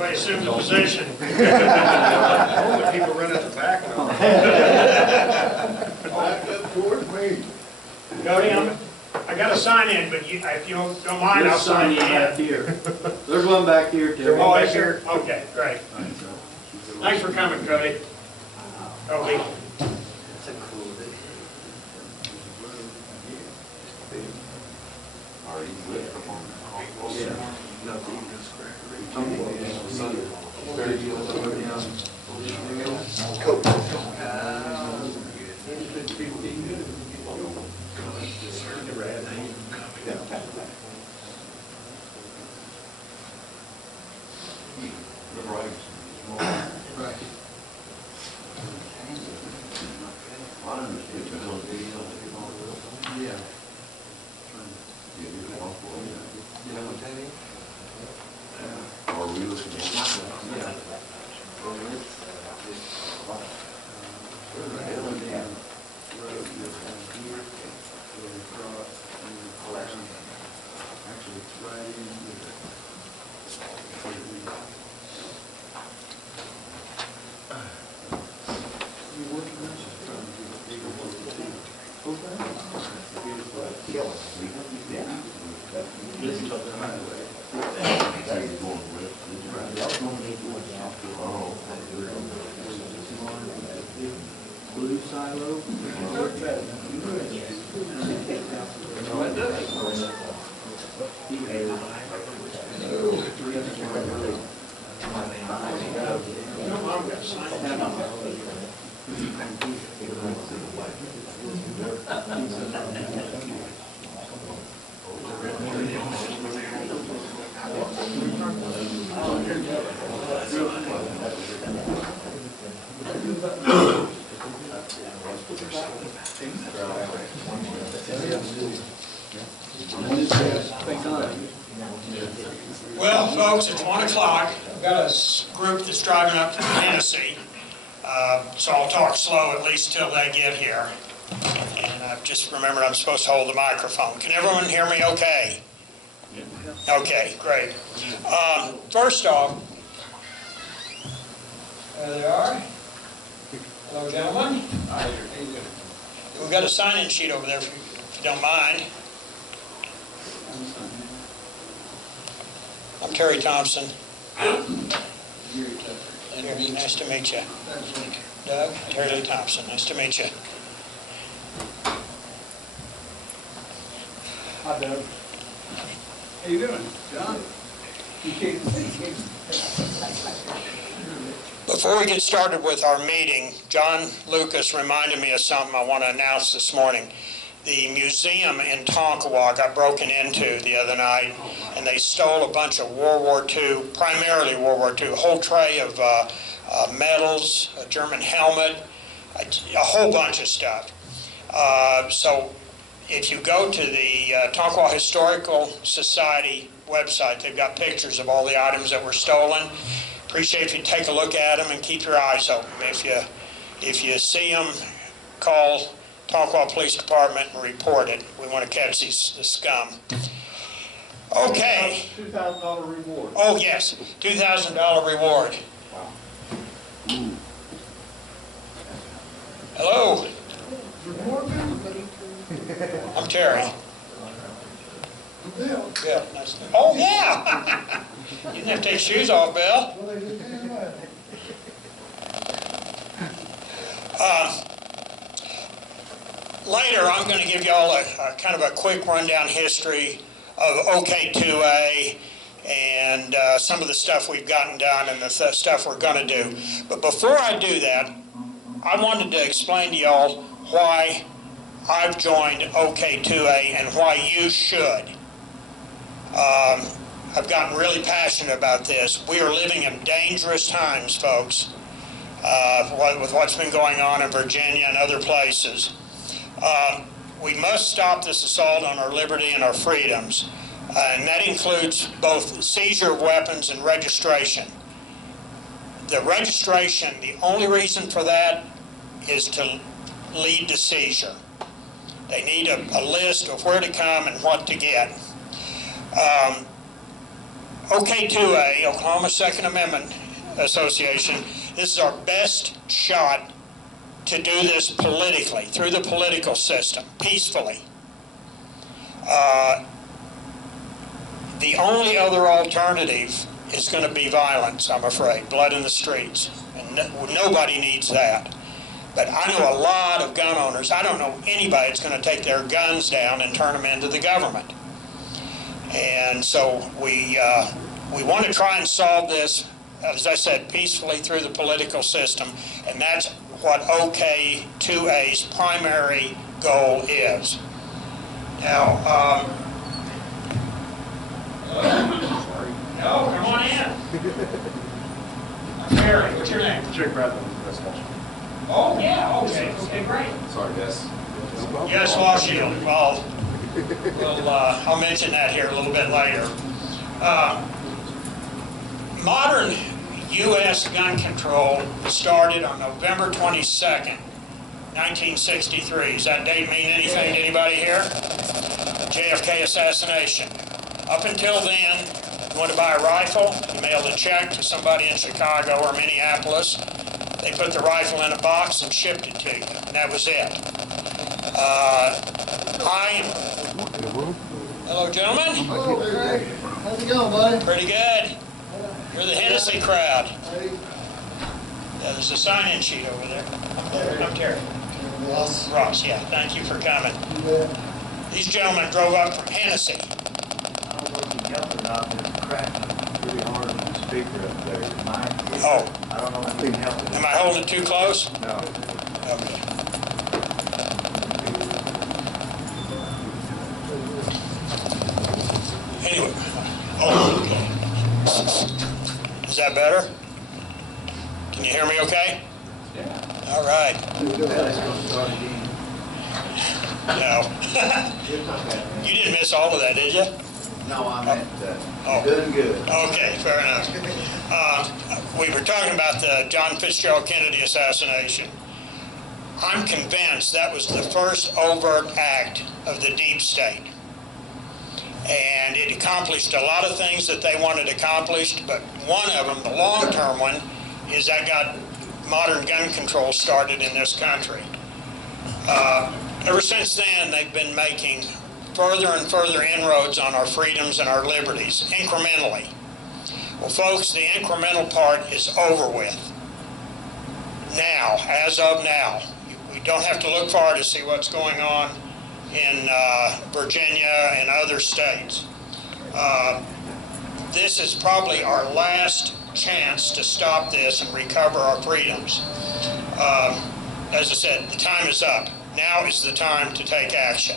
Everybody assume the position. Only people run at the back now. Back up towards me. Cody, I got to sign in, but if you don't mind, I'll sign you back in. here. There's one back here too. Oh, is there? Okay, great. Thanks for coming, Cody. Cody. That's a cool day. Are you with them on the Yeah. Are we looking at? Actually, it's right in here. Blue silo. Well, folks, it's 1 o'clock. I've got a group that's driving up to Tennessee, so I'll talk slow at least till they get here. And I've just remembered I'm supposed to hold the microphone. Can everyone hear me okay? Okay, great. First off, there they are. Hello, gentlemen. We've got a sign-in sheet over there if you don't mind. I'm Terry Thompson. Nice to meet you. Doug, Terry Thompson, nice to meet you. Hi, Doug. How you doing, John? You can't see. Before we get started with our meeting, John Lucas reminded me of something I want to announce this morning. The museum in Tonkawa got broken into the other night, and they stole a bunch of World War II, primarily World War II, a whole tray of medals, a German helmet, a whole bunch of stuff. So if you go to the Tonkawa Historical Society website, they've got pictures of all the items that were stolen. Appreciate if you take a look at them and keep your eyes open. If you see them, call Tonkawa Police Department and report it. We want to catch the scum. Okay. $2,000 reward. Oh yes, $2,000 reward. Hello. I'm Terry. Bill. Bill. Nice. Oh yeah. You didn't have to take shoes off, Bill. Well, they just came out. Later, I'm going to give you all a kind of a quick rundown history of OK2A and some of the stuff we've gotten done and the stuff we're going to do. But before I do that, I wanted to explain to y'all why I've joined OK2A and why you should. I've gotten really passionate about this. We are living in dangerous times, folks, with what's been going on in Virginia and other places. We must stop this assault on our liberty and our freedoms, and that includes both seizure of weapons and registration. The registration, the only reason for that is to lead to seizure. They need a list of where to come and what to get. OK2A, Oklahoma Second Amendment Association, this is our best shot to do this politically, through the political system, peacefully. The only other alternative is going to be violence, I'm afraid, blood in the streets. And nobody needs that. But I know a lot of gun owners. I don't know anybody that's going to take their guns down and turn them into the government. And so we want to try and solve this, as I said, peacefully through the political system. And that's what OK2A's primary goal is. Now, no, come on in. Mary, what's your name? Jake Bradley, that's all. Oh, yeah, okay, great. Sorry, guys. Yes, Washington. Well, I'll mention that here a little bit later. Modern U.S. gun control started on November 22nd, 1963. Does that date mean anything to anybody here? JFK assassination. Up until then, you want to buy a rifle, you mailed a check to somebody in Chicago or Minneapolis. They put the rifle in a box and shipped it to you, and that was it. Hello, gentlemen. Hello, Greg. How's it going, buddy? Pretty good. You're the Hennessy crowd. There's a sign-in sheet over there. I'm Terry. Ross, yeah. Thank you for coming. These gentlemen drove up from Hennessy. I don't know if you yelled or not, but it's cracking pretty hard on the speaker up there. Mine? Oh, I don't know if you can help it. am I holding it too close? No. Okay. Anyway, oh, okay. Is that better? Can you hear me okay? Yeah. All right. Let's go start again. No. You didn't miss all of that, did you? No, I meant, Oh. doing good. Okay, fair enough. We were talking about the John Fitzgerald Kennedy assassination. I'm convinced that was the first overt act of the deep state. And it accomplished a lot of things that they wanted accomplished, but one of them, the long-term one, is that got modern gun control started in this country. Ever since then, they've been making further and further inroads on our freedoms and our liberties, incrementally. Well, folks, the incremental part is over with. Now, as of now, we don't have to look far to see what's going on in Virginia and other states. This is probably our last chance to stop this and recover our freedoms. As I said, the time is up. Now is the time to take action.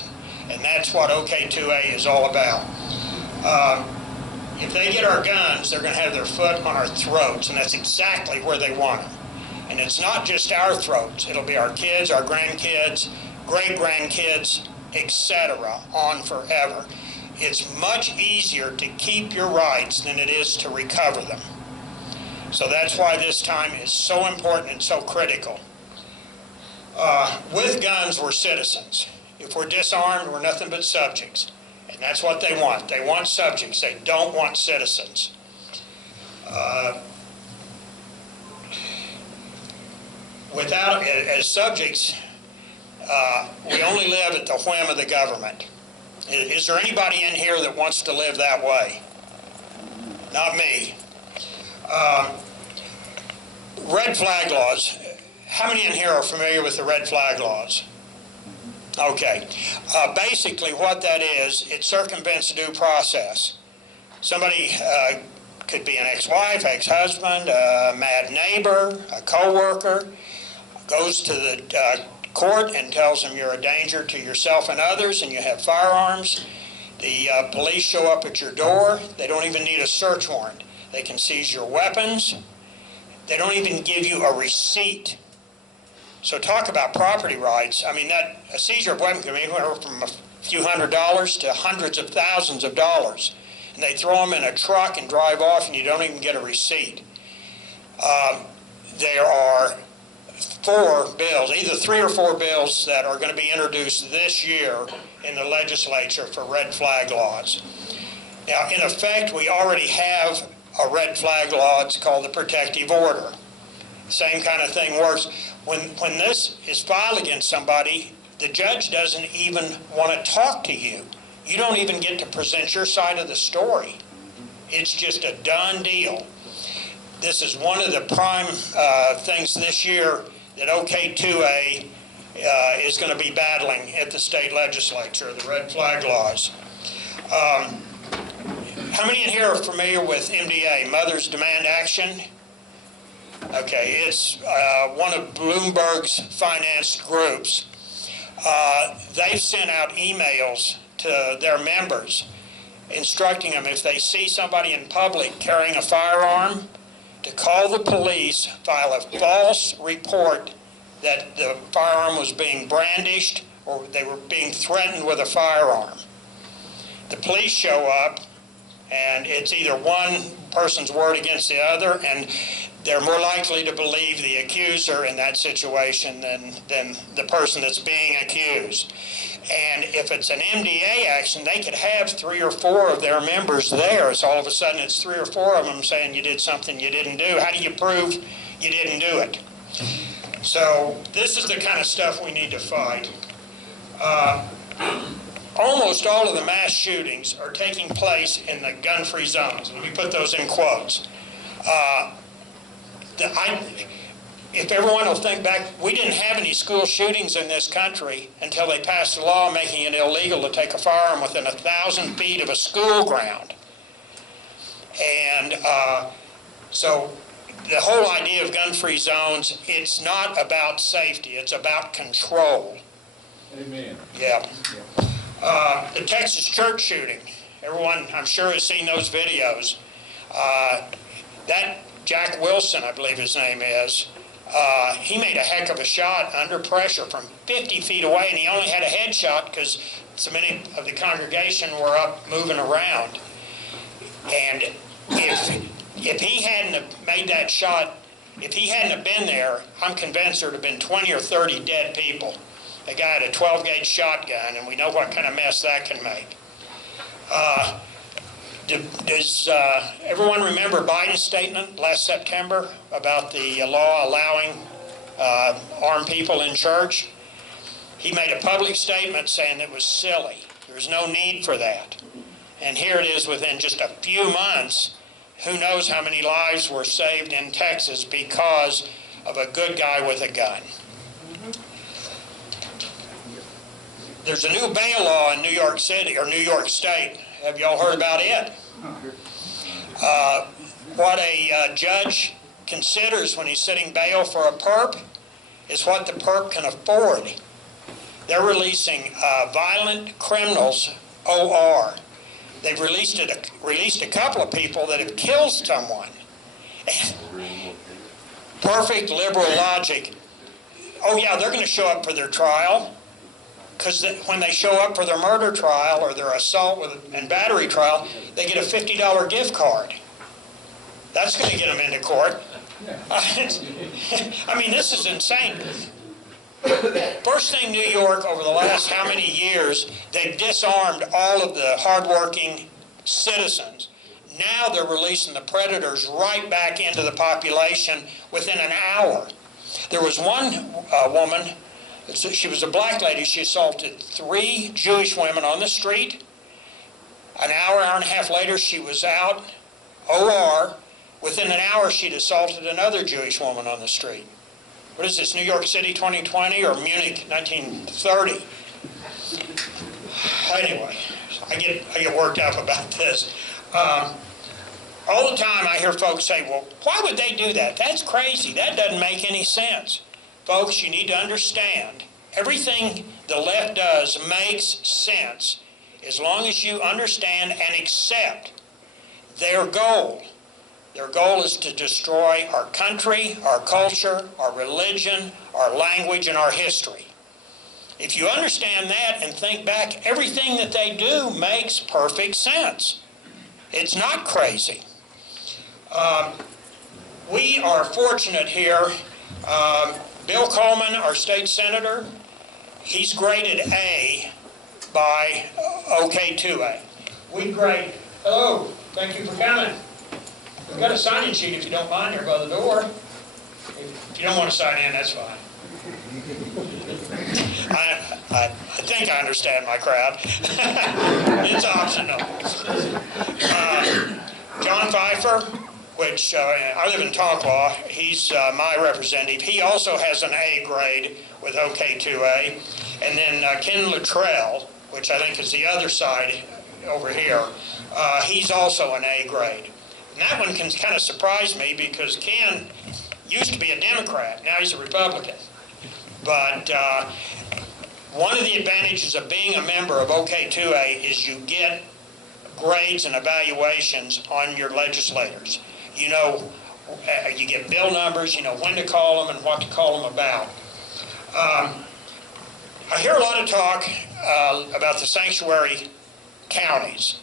And that's what OK2A is all about. If they get our guns, they're going to have their foot on our throats, and that's exactly where they want them. And it's not just our throats. It'll be our kids, our grandkids, great-grandkids, etc., on forever. It's much easier to keep your rights than it is to recover them. So that's why this time is so important and so critical. With guns, we're citizens. If we're disarmed, we're nothing but subjects. And that's what they want. They want subjects. They don't want citizens. As subjects, we only live at the whim of the government. Is there anybody in here that wants to live that way? Not me. Red flag laws. How many in here are familiar with the red flag laws? Okay. Basically what that is, it circumvents due process. Somebody could be an ex-wife, ex-husband, a mad neighbor, a co-worker, goes to the court and tells them you're a danger to yourself and others and you have firearms. The police show up at your door. They don't even need a search warrant. They can seize your weapons. They don't even give you a receipt. So talk about property rights. I mean, a seizure of weapon can be anywhere from a few $100s to hundreds of thousands of dollars. And they throw them in a truck and drive off and you don't even get a receipt. There are 4 bills, either 3 or 4 bills that are going to be introduced this year in the legislature for red flag laws. Now, in effect, we already have a red flag law. It's called the protective order. Same kind of thing works. When this is filed against somebody, the judge doesn't even want to talk to you. You don't even get to present your side of the story. It's just a done deal. This is one of the prime things this year that OK2A is going to be battling at the state legislature, the red flag laws. How many in here are familiar with MDA, Mothers Demand Action? Okay, it's one of Bloomberg's financed groups. They've sent out emails to their members instructing them if they see somebody in public carrying a firearm, to call the police, file a false report that the firearm was being brandished or they were being threatened with a firearm. The police show up, and it's either one person's word against the other, and they're more likely to believe the accuser in that situation than the person that's being accused. And if it's an MDA action, they could have 3 or 4 of their members there. So all of a sudden it's 3 or 4 of them saying you did something you didn't do. How do you prove you didn't do it? So this is the kind of stuff we need to fight. Almost all of the mass shootings are taking place in the gun-free zones. Let me put those in quotes. If everyone will think back, we didn't have any school shootings in this country until they passed a law making it illegal to take a firearm within 1,000 feet of a school ground. And so the whole idea of gun-free zones, it's not about safety, it's about control. Amen. Yeah. The Texas church shooting, everyone I'm sure has seen those videos. That Jack Wilson, I believe his name is, he made a heck of a shot under pressure from 50 feet away, and he only had a headshot because so many of the congregation were up moving around. And if he hadn't have made that shot, if he hadn't have been there, I'm convinced there'd have been 20 or 30 dead people. A guy had a 12-gauge shotgun, and we know what kind of mess that can make. Does everyone remember Biden's statement last September about the law allowing armed people in church? He made a public statement saying it was silly. There was no need for that. And here it is within just a few months. Who knows how many lives were saved in Texas because of a good guy with a gun. There's a new bail law in New York City, or New York State. Have y'all heard about it? What a judge considers when he's setting bail for a perp is what the perp can afford. They're releasing violent criminals, OR. They've released a couple of people that have killed someone. Perfect liberal logic. Oh yeah, they're going to show up for their trial. Because when they show up for their murder trial or their assault and battery trial, they get a $50 gift card. That's going to get them into court. I mean, this is insane. First thing, New York, over the last how many years, they've disarmed all of the hardworking citizens. Now they're releasing the predators right back into the population within an hour. There was one woman. She was a black lady. She assaulted 3 Jewish women on the street. An hour and a half later, she was out, OR. Within an hour, she'd assaulted another Jewish woman on the street. What is this, New York City 2020 or Munich 1930? Anyway, I get worked up about this. All the time I hear folks say, well, why would they do that? That's crazy. That doesn't make any sense. Folks, you need to understand, everything the left does makes sense as long as you understand and accept their goal. Their goal is to destroy our country, our culture, our religion, our language, and our history. If you understand that and think back, everything that they do makes perfect sense. It's not crazy. We are fortunate here. Bill Coleman, our state senator, he's graded A by OK2A. We grade Hello, thank you for coming. We've got a sign-in sheet if you don't mind here by the door. If you don't want to sign in, that's fine. I think I understand my crowd. It's optional. John Pfeiffer, which I live in Tonkawa, he's my representative. He also has an A grade with OK2A. And then Ken Luttrell, which I think is the other side over here, he's also an A grade. And that one can kind of surprise me because Ken used to be a Democrat, now he's a Republican. But one of the advantages of being a member of OK2A is you get grades and evaluations on your legislators. You know, you get bill numbers, you know when to call them and what to call them about. I hear a lot of talk about the sanctuary counties.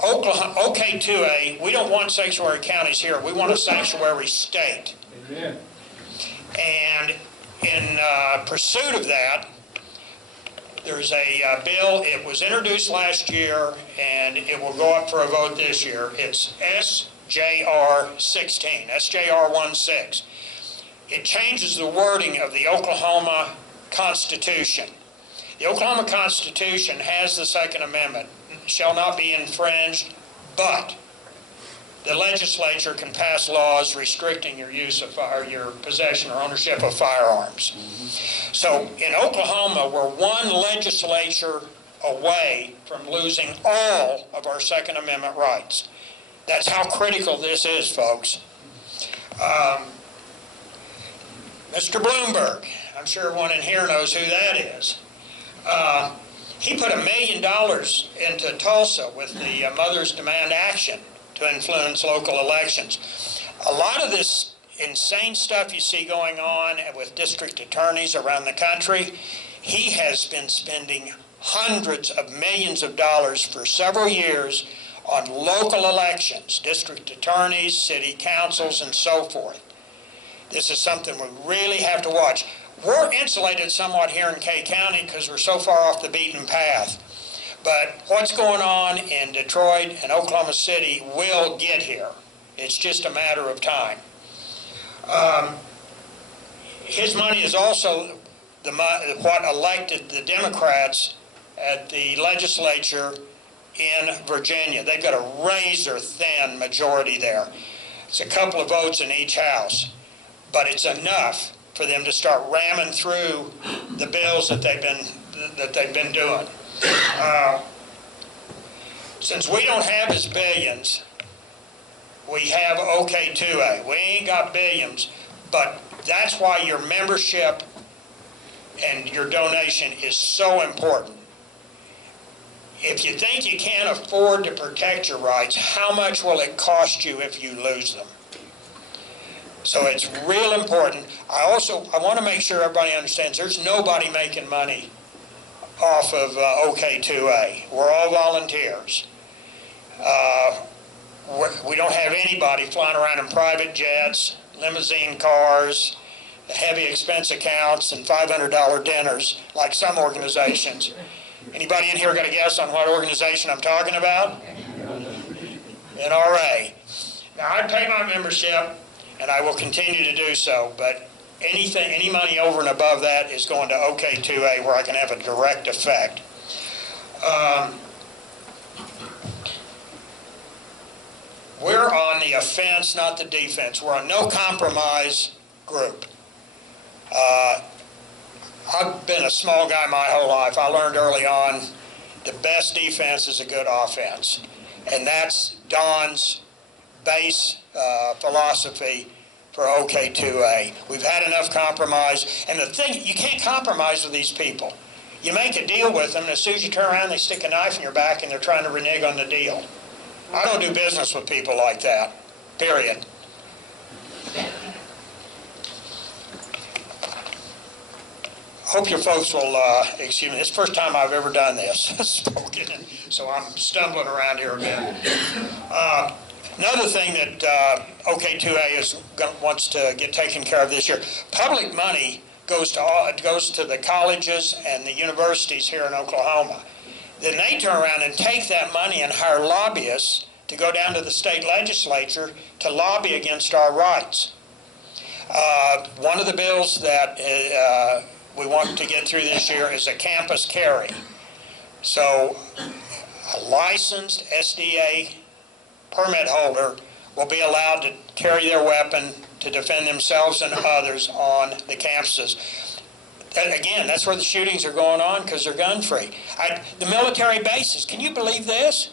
OK2A, we don't want sanctuary counties here. We want a sanctuary state. Amen. And in pursuit of that, there's a bill. It was introduced last year, and it will go up for a vote this year. It's SJR 16, SJR 16. It changes the wording of the Oklahoma Constitution. The Oklahoma Constitution has the Second Amendment, shall not be infringed, but the legislature can pass laws restricting your use of your possession or ownership of firearms. So in Oklahoma, we're one legislature away from losing all of our Second Amendment rights. That's how critical this is, folks. Mr. Bloomberg, I'm sure everyone in here knows who that is. He put $1 million into Tulsa with the Mothers Demand Action to influence local elections. A lot of this insane stuff you see going on with district attorneys around the country, he has been spending hundreds of millions of dollars for several years on local elections, district attorneys, city councils, and so forth. This is something we really have to watch. We're insulated somewhat here in Kay County because we're so far off the beaten path. But what's going on in Detroit and Oklahoma City will get here. It's just a matter of time. His money is also what elected the Democrats at the legislature in Virginia. They've got a razor-thin majority there. It's a couple of votes in each house, but it's enough for them to start ramming through the bills that they've been doing. Since we don't have his billions, we have OK2A. We ain't got billions, but that's why your membership and your donation is so important. If you think you can't afford to protect your rights, how much will it cost you if you lose them? So it's real important. I want to make sure everybody understands there's nobody making money off of OK2A. We're all volunteers. We don't have anybody flying around in private jets, limousine cars, heavy expense accounts, and $500 dinners like some organizations. Anybody in here got a guess on what organization I'm talking about? NRA. Now, I pay my membership, and I will continue to do so, but any money over and above that is going to OK2A where I can have a direct effect. We're on the offense, not the defense. We're a no-compromise group. I've been a small guy my whole life. I learned early on the best defense is a good offense. And that's Don's base philosophy for OK2A. We've had enough compromise. And the thing, you can't compromise with these people. You make a deal with them, and as soon as you turn around, they stick a knife in your back and they're trying to renege on the deal. I don't do business with people like that, period. Hope your folks will excuse me. It's the first time I've ever done this, spoken, so I'm stumbling around here a bit. Another thing that OK2A wants to get taken care of this year, public money goes to the colleges and the universities here in Oklahoma. Then they turn around and take that money and hire lobbyists to go down to the state legislature to lobby against our rights. One of the bills that we want to get through this year is a campus carry. So a licensed SDA permit holder will be allowed to carry their weapon to defend themselves and others on the campuses. Again, that's where the shootings are going on, because they're gun-free. The military bases, can you believe this?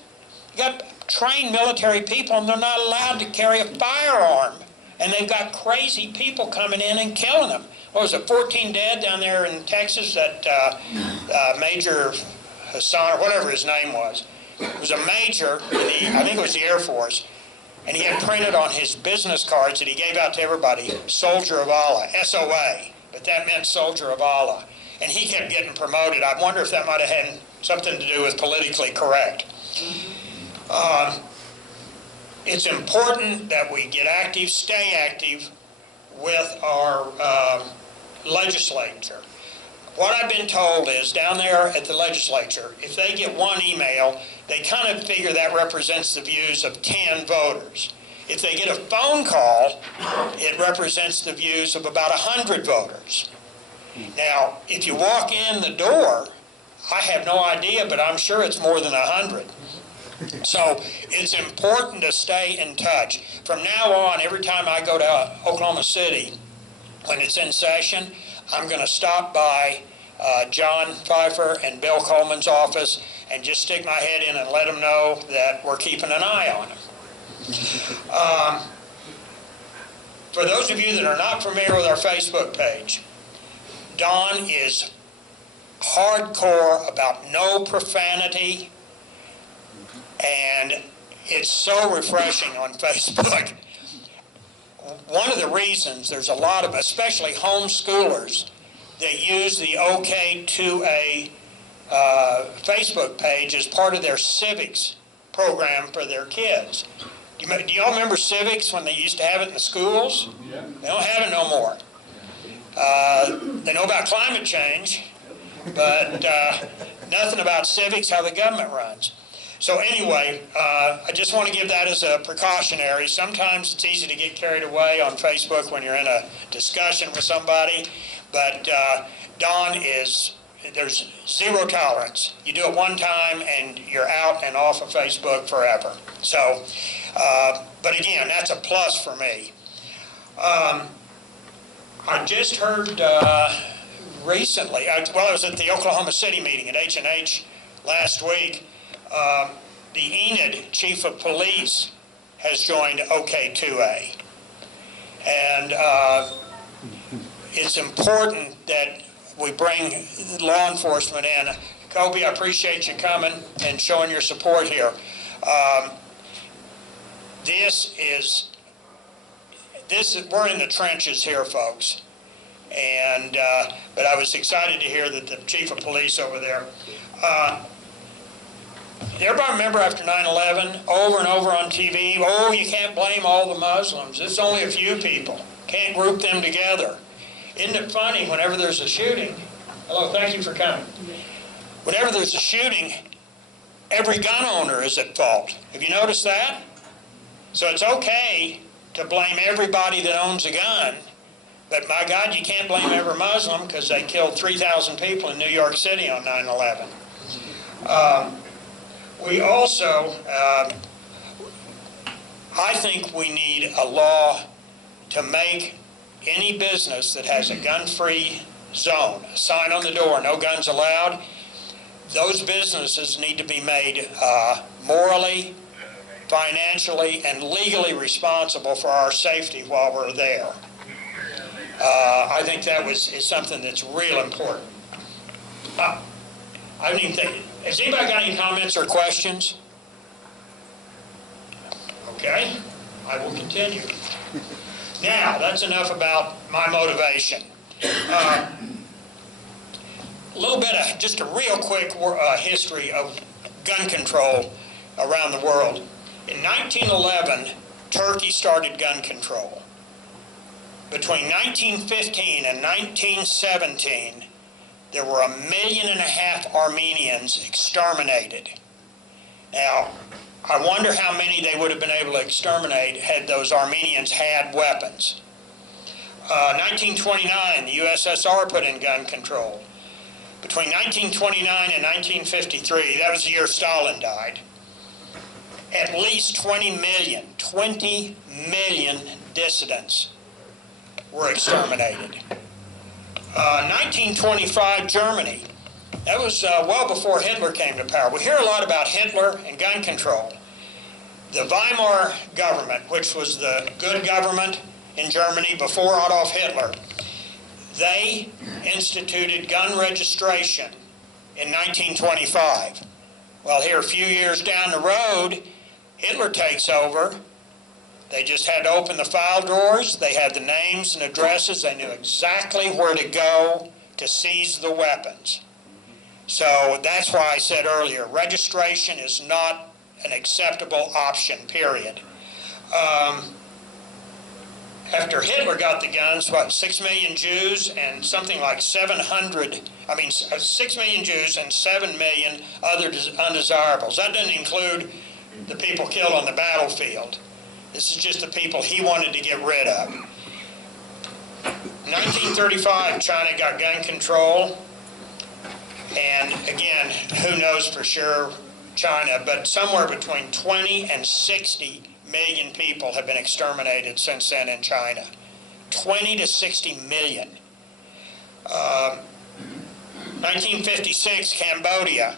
You got trained military people, and they're not allowed to carry a firearm. And they've got crazy people coming in and killing them. What was it, 14 dead down there in Texas? That Major Hassan, or whatever his name was. It was a major, I think it was the Air Force, and he had printed on his business cards that he gave out to everybody, Soldier of Allah, SOA, but that meant Soldier of Allah. And he kept getting promoted. I wonder if that might have had something to do with politically correct. It's important that we get active, stay active with our legislature. What I've been told is down there at the legislature, if they get one email, they kind of figure that represents the views of 10 voters. If they get a phone call, it represents the views of about 100 voters. Now, if you walk in the door, I have no idea, but I'm sure it's more than 100. So it's important to stay in touch. From now on, every time I go to Oklahoma City, when it's in session, I'm going to stop by John Pfeiffer and Bill Coleman's office and just stick my head in and let them know that we're keeping an eye on them. For those of you that are not familiar with our Facebook page, Don is hardcore about no profanity, and it's so refreshing on Facebook. One of the reasons there's a lot of, especially homeschoolers, that use the OK2A Facebook page as part of their civics program for their kids. Do y'all remember civics when they used to have it in the schools? Yeah. They don't have it no more. They know about climate change, but nothing about civics, how the government runs. So anyway, I just want to give that as a precautionary. Sometimes it's easy to get carried away on Facebook when you're in a discussion with somebody, but Don is, there's zero tolerance. You do it one time and you're out and off of Facebook forever. So, but again, that's a plus for me. I just heard recently, I was at the Oklahoma City meeting at H&H last week. The Enid chief of police has joined OK2A. And it's important that we bring law enforcement in. Kobe, I appreciate you coming and showing your support here. We're in the trenches here, folks. And, but I was excited to hear that the chief of police over there, everybody remember after 9/11, over and over on TV, oh, you can't blame all the Muslims. It's only a few people. Can't group them together. Isn't it funny, whenever there's a shooting, hello, thank you for coming. Whenever there's a shooting, every gun owner is at fault. Have you noticed that? So it's okay to blame everybody that owns a gun, but my God, you can't blame every Muslim because they killed 3,000 people in New York City on 9/11. We also, I think we need a law to make any business that has a gun-free zone, a sign on the door, no guns allowed, those businesses need to be made morally, financially, and legally responsible for our safety while we're there. I think that is something that's real important. I don't even think, has anybody got any comments or questions? Okay, I will continue. Now, that's enough about my motivation. A little bit of, just a real quick history of gun control around the world. In 1911, Turkey started gun control. Between 1915 and 1917, there were 1.5 million Armenians exterminated. Now, I wonder how many they would have been able to exterminate had those Armenians had weapons. 1929, the USSR put in gun control. Between 1929 and 1953, that was the year Stalin died, at least 20 million dissidents were exterminated. 1925, Germany. That was well before Hitler came to power. We hear a lot about Hitler and gun control. The Weimar government, which was the good government in Germany before Adolf Hitler, they instituted gun registration in 1925. Well, here a few years down the road, Hitler takes over. They just had to open the file drawers. They had the names and addresses. They knew exactly where to go to seize the weapons. So that's why I said earlier, registration is not an acceptable option, period. After Hitler got the guns, 6 million Jews and something like 6 million Jews and 7 million other undesirables. That doesn't include the people killed on the battlefield. This is just the people he wanted to get rid of. 1935, China got gun control. And again, who knows for sure China, but somewhere between 20 and 60 million people have been exterminated since then in China. 20 to 60 million. 1956, Cambodia.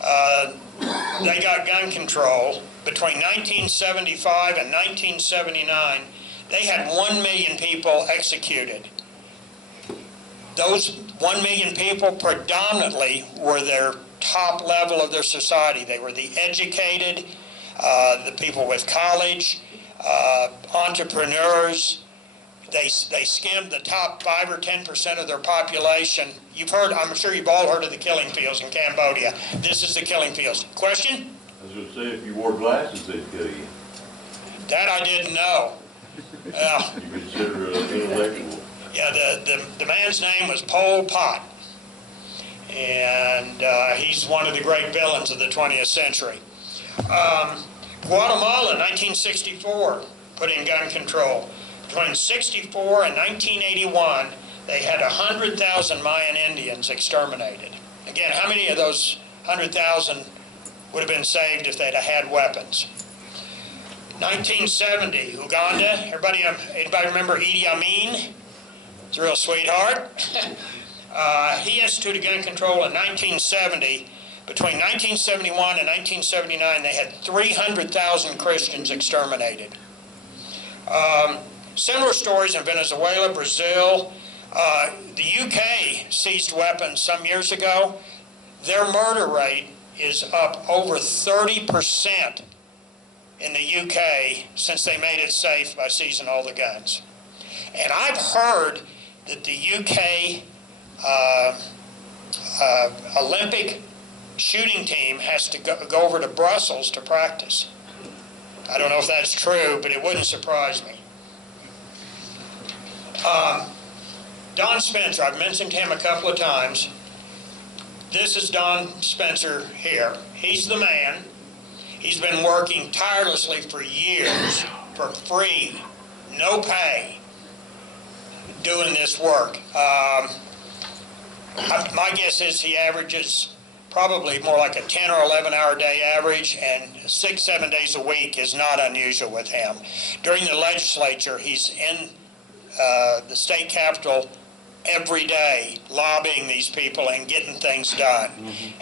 They got gun control. Between 1975 and 1979, they had 1 million people executed. Those 1 million people predominantly were their top level of their society. They were the educated, the people with college, entrepreneurs. They skimmed the top 5 or 10% of their population. You've heard, I'm sure you've all heard of the killing fields in Cambodia. This is the killing fields. Question? I was gonna say, if you wore glasses, they'd kill you. That I didn't know. You consider an intellectual. Yeah, the man's name was Pol Pot. And he's one of the great villains of the 20th century. Guatemala, 1964, put in gun control. Between 64 and 1981, they had 100,000 Mayan Indians exterminated. Again, how many of those 100,000 would have been saved if they'd have had weapons? 1970, Uganda. Anybody remember Idi Amin? He's a real sweetheart. He instituted gun control in 1970. Between 1971 and 1979, they had 300,000 Christians exterminated. Similar stories in Venezuela, Brazil. The UK seized weapons some years ago. Their murder rate is up over 30% in the UK since they made it safe by seizing all the guns. And I've heard that the UK Olympic shooting team has to go over to Brussels to practice. I don't know if that's true, but it wouldn't surprise me. Don Spencer, I've mentioned him a couple of times. This is Don Spencer here. He's the man. He's been working tirelessly for years, for free, no pay, doing this work. My guess is he averages probably more like a 10 or 11 hour day average, and 6-7 days a week is not unusual with him. During the legislature, he's in the state capitol every day lobbying these people and getting things done.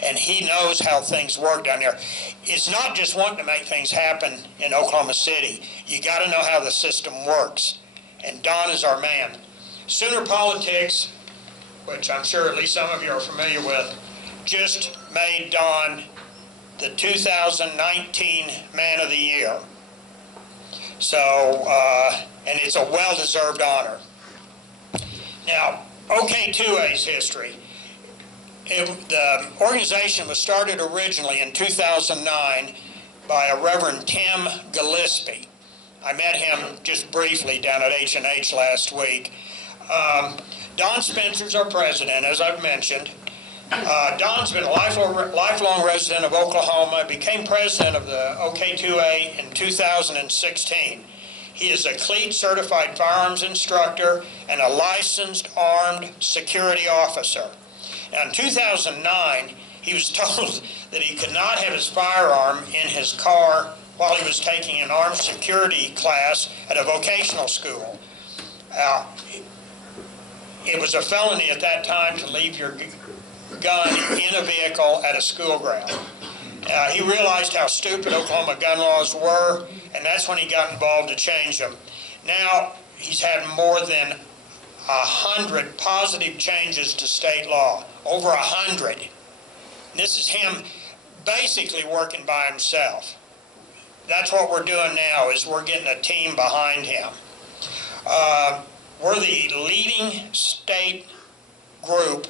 And he knows how things work down there. It's not just wanting to make things happen in Oklahoma City. You got to know how the system works. And Don is our man. Sooner Politics, which I'm sure at least some of you are familiar with, just made Don the 2019 Man of the Year. So, and it's a well-deserved honor. Now, OK2A's history. The organization was started originally in 2009 by a Reverend Tim Gillespie. I met him just briefly down at H&H last week. Don Spencer's our president, as I've mentioned. Don's been a lifelong resident of Oklahoma, became president of the OK2A in 2016. He is a CLEAT certified firearms instructor and a licensed armed security officer. Now, in 2009, he was told that he could not have his firearm in his car while he was taking an armed security class at a vocational school. It was a felony at that time to leave your gun in a vehicle at a school ground. He realized how stupid Oklahoma gun laws were, and that's when he got involved to change them. Now, he's had more than 100 positive changes to state law, over 100. This is him basically working by himself. That's what we're doing now, is we're getting a team behind him. We're the leading state group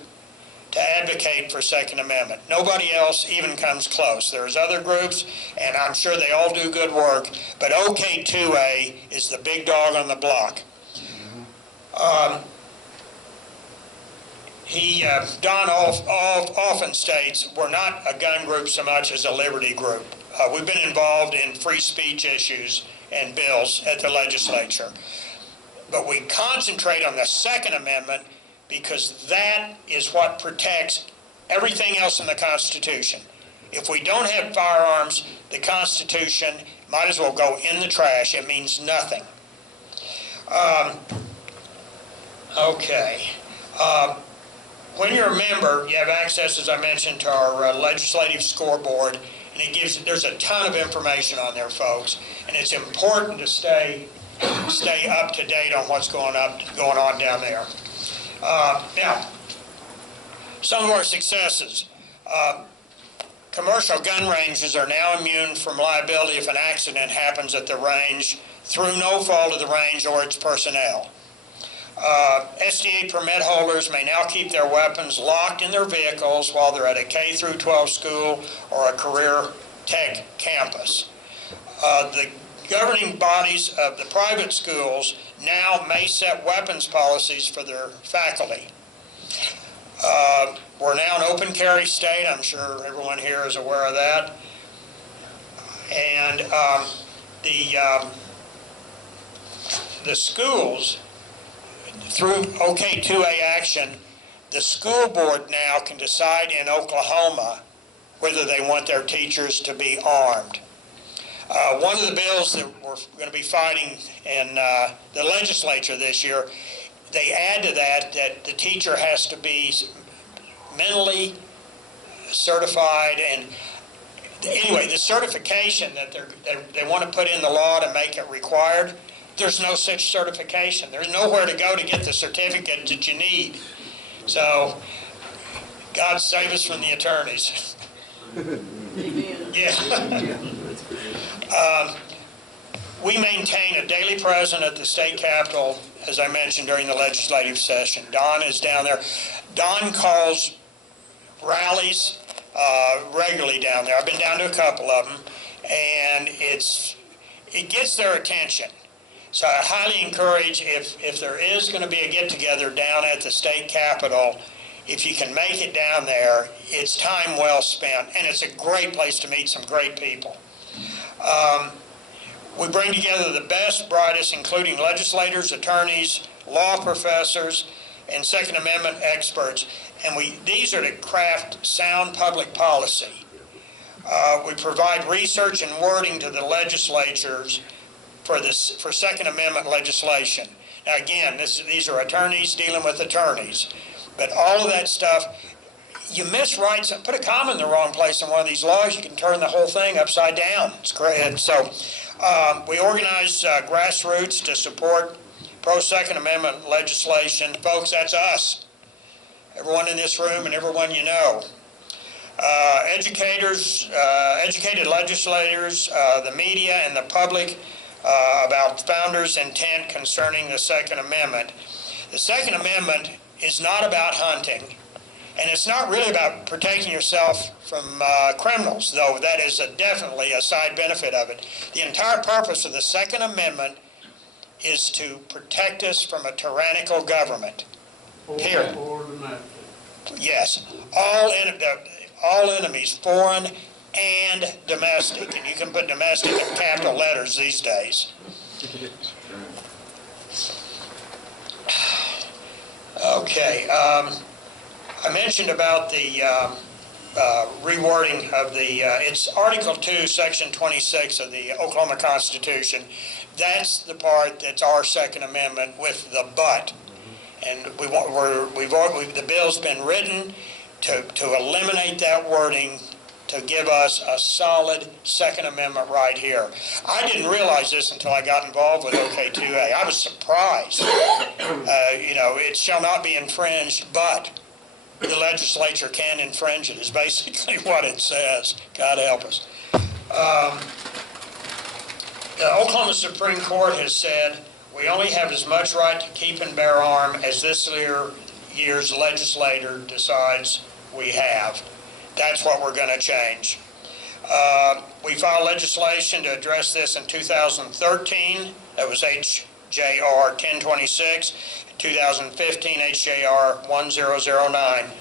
to advocate for Second Amendment. Nobody else even comes close. There's other groups, and I'm sure they all do good work, but OK2A is the big dog on the block. Don often states we're not a gun group so much as a liberty group. We've been involved in free speech issues and bills at the legislature. But we concentrate on the Second Amendment because that is what protects everything else in the Constitution. If we don't have firearms, the Constitution might as well go in the trash. It means nothing. When you're a member, you have access, as I mentioned, to our legislative scoreboard, and there's a ton of information on there, folks, and it's important to stay up to date on what's going on down there. Now, some of our successes. Commercial gun ranges are now immune from liability if an accident happens at the range through no fault of the range or its personnel. SDA permit holders may now keep their weapons locked in their vehicles while they're at a K through 12 school or a career tech campus. The governing bodies of the private schools now may set weapons policies for their faculty. We're now an open carry state. I'm sure everyone here is aware of that. And the schools, through OK2A action, the school board now can decide in Oklahoma whether they want their teachers to be armed. One of the bills that we're going to be fighting in the legislature this year, they add to that the teacher has to be mentally certified, and anyway, the certification that they want to put in the law to make it required, there's no such certification. There's nowhere to go to get the certificate that you need. So, God save us from the attorneys. Yeah. We maintain a daily presence at the state capitol, as I mentioned, during the legislative session. Don is down there. Don calls rallies regularly down there. I've been down to a couple of them, and it gets their attention. So I highly encourage, if there is going to be a get-together down at the state capitol, if you can make it down there, it's time well spent, and it's a great place to meet some great people. We bring together the best, brightest, including legislators, attorneys, law professors, and Second Amendment experts, and these are to craft sound public policy. We provide research and wording to the legislatures for Second Amendment legislation. Now again, these are attorneys dealing with attorneys, but all of that stuff, you miswrite, put a comma in the wrong place in one of these laws, you can turn the whole thing upside down. It's great. And so we organize grassroots to support pro-Second Amendment legislation. Folks, that's us. Everyone in this room and everyone you know. Educated legislators, the media, and the public about founders' intent concerning the Second Amendment. The Second Amendment is not about hunting, and it's not really about protecting yourself from criminals, though that is definitely a side benefit of it. The entire purpose of the Second Amendment is to protect us from a tyrannical government. Period. Or domestic. Yes, all enemies, foreign and domestic, and you can put domestic in capital letters these days. Okay, I mentioned about the rewording of the, it's Article 2, Section 26 of the Oklahoma Constitution. That's the part that's our Second Amendment with the but. And the bill's been written to eliminate that wording, to give us a solid Second Amendment right here. I didn't realize this until I got involved with OK2A. I was surprised. It shall not be infringed, but the legislature can infringe it, is basically what it says. God help us. The Oklahoma Supreme Court has said we only have as much right to keep and bear arms as this year's legislator decides we have. That's what we're going to change. We filed legislation to address this in 2013. That was HJR 1026. 2015 HJR 1009.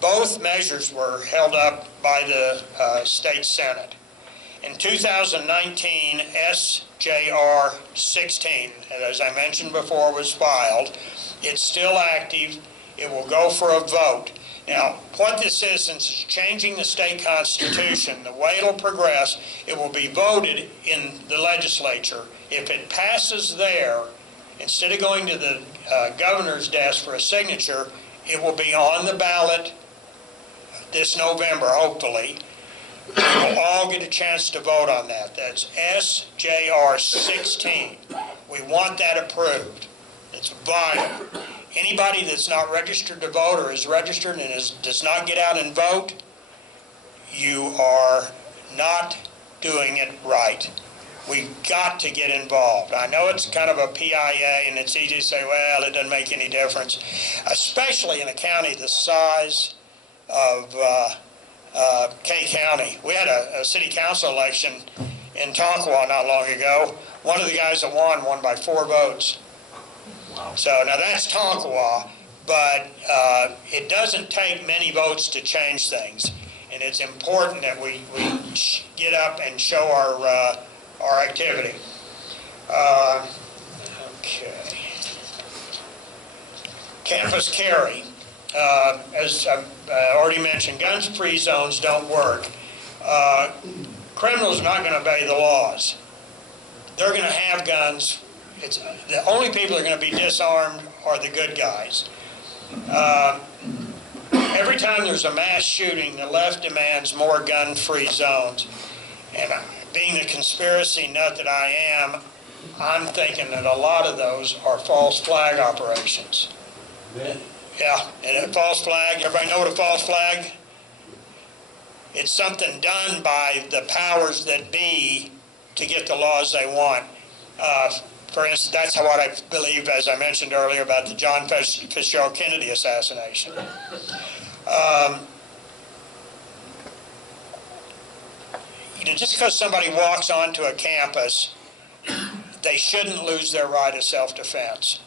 Both measures were held up by the state Senate. In 2019, SJR 16, as I mentioned before, was filed. It's still active. It will go for a vote. Now, what this is, since it's changing the state constitution, the way it'll progress, it will be voted in the legislature. If it passes there, instead of going to the governor's desk for a signature, it will be on the ballot this November, hopefully. We'll all get a chance to vote on that. That's SJR 16. We want that approved. It's vital. Anybody that's not registered to vote or is registered and does not get out and vote, you are not doing it right. We've got to get involved. I know it's kind of a PIA and it's easy to say, well, it doesn't make any difference, especially in a county the size of K County. We had a city council election in Tonkawa not long ago. One of the guys that won by 4 votes. Wow. So now that's Tonkawa, but it doesn't take many votes to change things. And it's important that we get up and show our activity. Okay. Campus carry. As I already mentioned, gun-free zones don't work. Criminals are not going to obey the laws. They're going to have guns. The only people that are going to be disarmed are the good guys. Every time there's a mass shooting, the left demands more gun-free zones. And being the conspiracy nut that I am, I'm thinking that a lot of those are false flag operations. Yeah, and a false flag, everybody know what a false flag? It's something done by the powers that be to get the laws they want. For instance, that's what I believe, as I mentioned earlier, about the John Fitzgerald Kennedy assassination. Just because somebody walks onto a campus, they shouldn't lose their right of self-defense.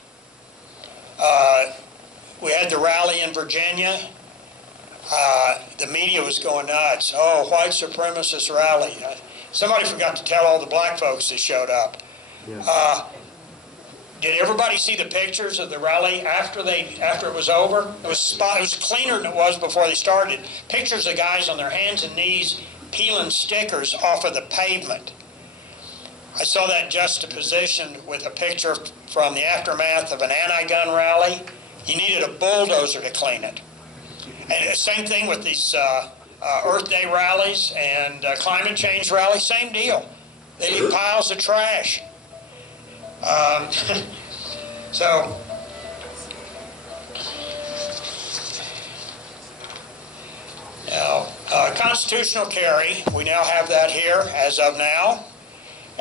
We had the rally in Virginia. The media was going nuts. Oh, white supremacist rally. Somebody forgot to tell all the black folks that showed up. Yeah. Did everybody see the pictures of the rally after it was over? It was cleaner than it was before they started. Pictures of guys on their hands and knees peeling stickers off of the pavement. I saw that juxtaposition with a picture from the aftermath of an anti-gun rally. You needed a bulldozer to clean it. And the same thing with these Earth Day rallies and climate change rallies, same deal. They need piles of trash. So, now, constitutional carry, we now have that here as of now,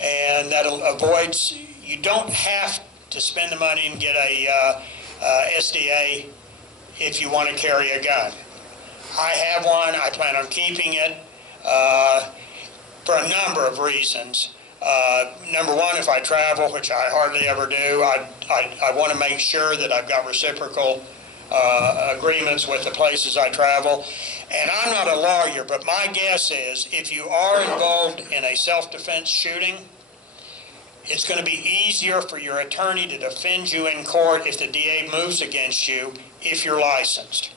and that avoids, you don't have to spend the money and get a SDA if you want to carry a gun. I have one, I plan on keeping it for a number of reasons. Number one, if I travel, which I hardly ever do, I want to make sure that I've got reciprocal agreements with the places I travel. And I'm not a lawyer, but my guess is if you are involved in a self-defense shooting, it's going to be easier for your attorney to defend you in court if the DA moves against you if you're licensed.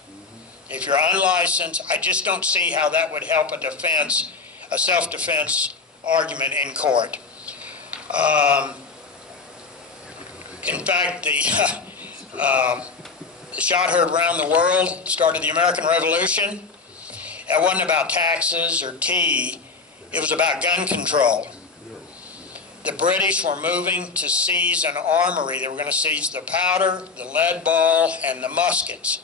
If you're unlicensed, I just don't see how that would help a self-defense argument in court. In fact, the shot heard around the world started the American Revolution. It wasn't about taxes or tea. It was about gun control. The British were moving to seize an armory. They were going to seize the powder, the lead ball, and the muskets.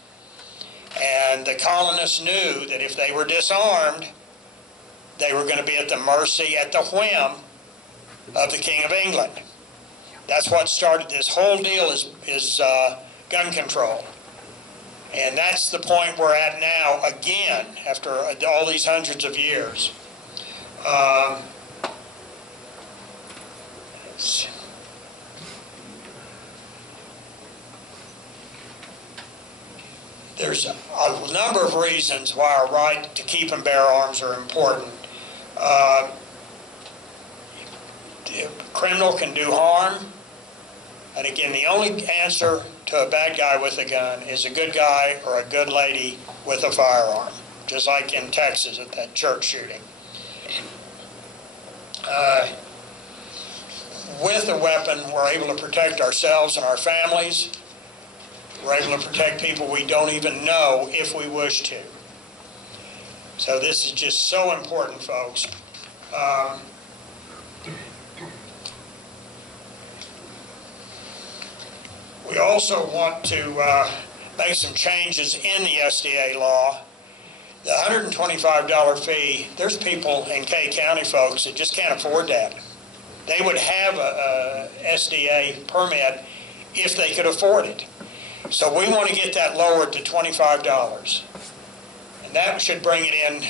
And the colonists knew that if they were disarmed, they were going to be at the mercy, at the whim of the King of England. That's what started this whole deal is gun control. And that's the point we're at now, again, after all these hundreds of years. There's a number of reasons why our right to keep and bear arms are important. A criminal can do harm, and again, the only answer to a bad guy with a gun is a good guy or a good lady with a firearm, just like in Texas at that church shooting. With a weapon, we're able to protect ourselves and our families. We're able to protect people we don't even know if we wish to. So this is just so important, folks. We also want to make some changes in the SDA law. The $125 fee, there's people in Kay County, folks, that just can't afford that. They would have a SDA permit if they could afford it. So we want to get that lowered to $25. And that should bring it in,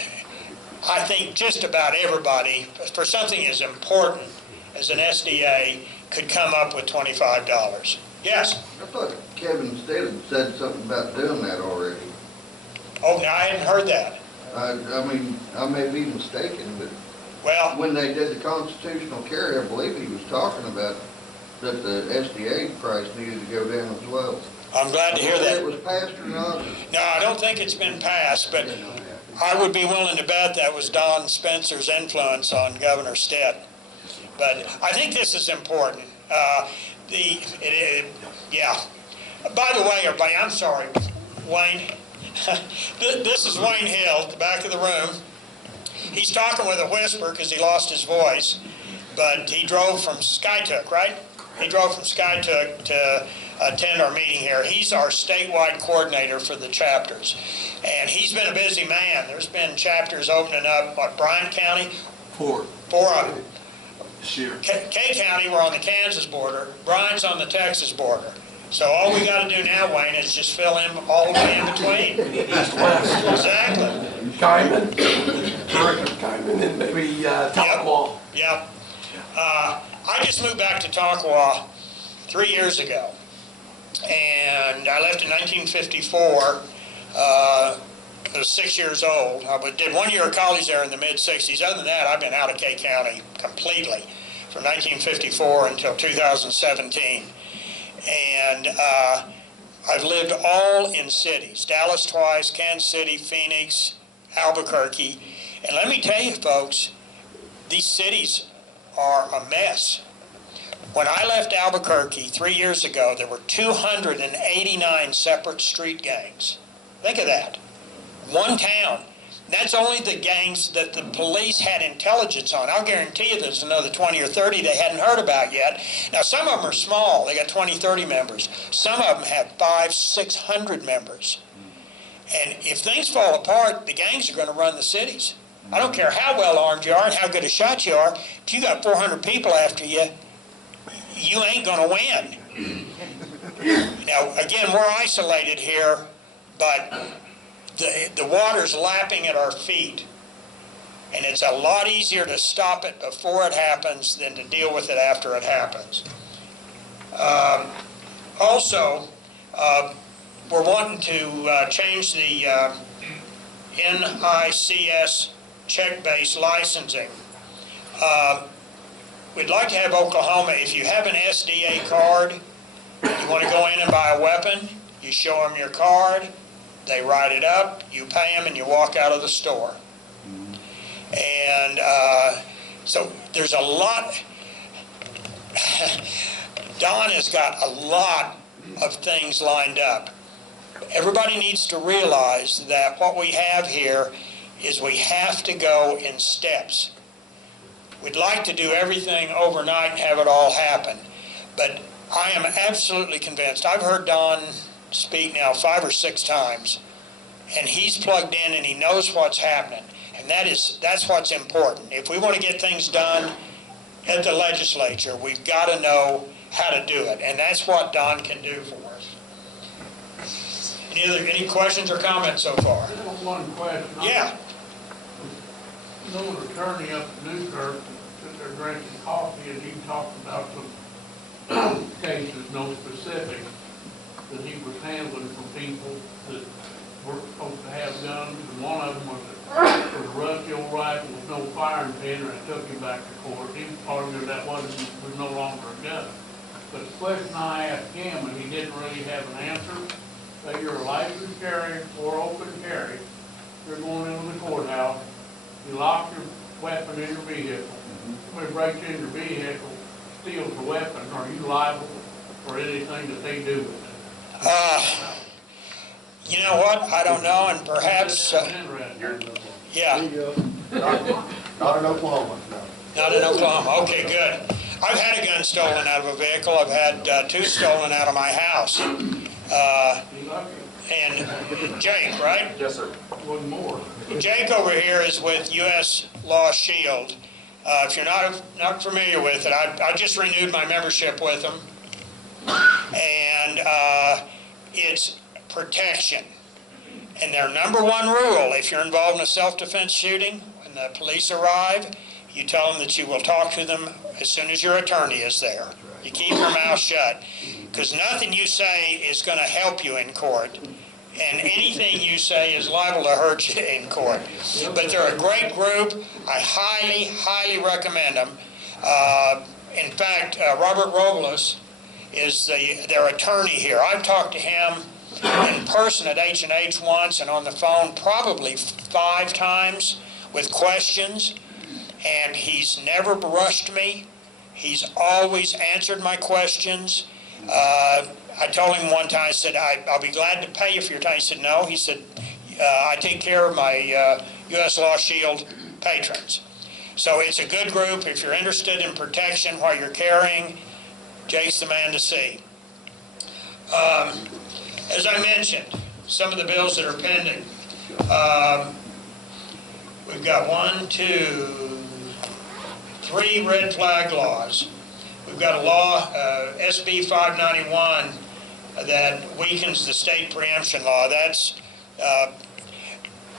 I think, just about everybody, for something as important as an SDA, could come up with $25. Yes? I thought Kevin Stead said something about doing that already. Oh, I hadn't heard that. I mean, I may be mistaken, but Well, when they did the constitutional carry, I believe he was talking about that the SDA price needed to go down as well. I'm glad to hear Whether that. it was passed or not. No, I don't think it's been passed, but I would be willing to bet that was Don Spencer's influence on Governor Stead. But I think this is important. Yeah. By the way, everybody, I'm sorry, Wayne. This is Wayne Hill at the back of the room. He's talking with a whisper because he lost his voice, but he drove from Skytook, right? He drove from Skytook to attend our meeting here. He's our statewide coordinator for the chapters, and he's been a busy man. There's been chapters opening up, what, Bryant County? Four of them. Sure. Kay County, we're on the Kansas border. Bryant's on the Texas border. So all we got to do now, Wayne, is just fill in all the way in between. Exactly. Kyman, and maybe Tahlequah. Yep. I just moved back to Tahlequah 3 years ago, and I left in 1954. I was 6 years old. I did 1 year of college there in the mid-'60s. Other than that, I've been out of Kay County completely from 1954 until 2017. And I've lived all in cities, Dallas twice, Kansas City, Phoenix, Albuquerque. And let me tell you, folks, these cities are a mess. When I left Albuquerque 3 years ago, there were 289 separate street gangs. Think of that. One town. That's only the gangs that the police had intelligence on. I'll guarantee you there's another 20 or 30 they hadn't heard about yet. Now, some of them are small. They got 20, 30 members. Some of them have 500, 600 members. And if things fall apart, the gangs are going to run the cities. I don't care how well armed you are and how good a shot you are. If you got 400 people after you, you ain't going to win. Now, again, we're isolated here, but the water's lapping at our feet. And it's a lot easier to stop it before it happens than to deal with it after it happens. Also, we're wanting to change the NICS check-based licensing. We'd like to have Oklahoma, if you have an SDA card, you want to go in and buy a weapon, you show them your card, they write it up, you pay them, and you walk out of the store. And so there's a lot. Don has got a lot of things lined up. Everybody needs to realize that what we have here is we have to go in steps. We'd like to do everything overnight and have it all happen, but I am absolutely convinced. I've heard Don speak now 5 or 6 times, and he's plugged in and he knows what's happening, and that's what's important. If we want to get things done at the legislature, we've got to know how to do it, and that's what Don can do for us. Any questions or comments so far? Just one question. Yeah. You know, an attorney up at Newkirk, that they're drinking coffee, and he talked about some cases, no specific, that he was handling for people that weren't supposed to have guns, and one of them was a rusty old rifle with no firing pin, and I took him back to court. He was arguing that was no longer a gun. But the question I asked him, and he didn't really have an answer, that you're a licensed carrier or open carry, you're going into the courthouse, you lock your weapon in your vehicle. Somebody breaks into your vehicle, steals the weapon, are you liable for anything that they do with it? You know what? I don't know, and perhaps, yeah. Not in Oklahoma, no. Not in Oklahoma. Okay, good. I've had a gun stolen out of a vehicle. I've had 2 stolen out of my house. And Jake, right? Yes, sir. One more. Jake over here is with U.S. Law Shield. If you're not familiar with it, I just renewed my membership with them. And it's protection. And their number 1 rule, if you're involved in a self-defense shooting, when the police arrive, you tell them that you will talk to them as soon as your attorney is there. You keep your mouth shut, because nothing you say is going to help you in court, and anything you say is liable to hurt you in court. But they're a great group. I highly, highly recommend them. In fact, Robert Robles is their attorney here. I've talked to him in person at H&H once and on the phone probably 5 times with questions, and he's never brushed me. He's always answered my questions. I told him one time, I said, I'll be glad to pay you for your time. He said, no. He said, I take care of my U.S. Law Shield patrons. So it's a good group. If you're interested in protection while you're carrying, Jake's the man to see. As I mentioned, some of the bills that are pending. We've got 1, 2, 3 red flag laws. We've got a law, SB 591, that weakens the state preemption law. That's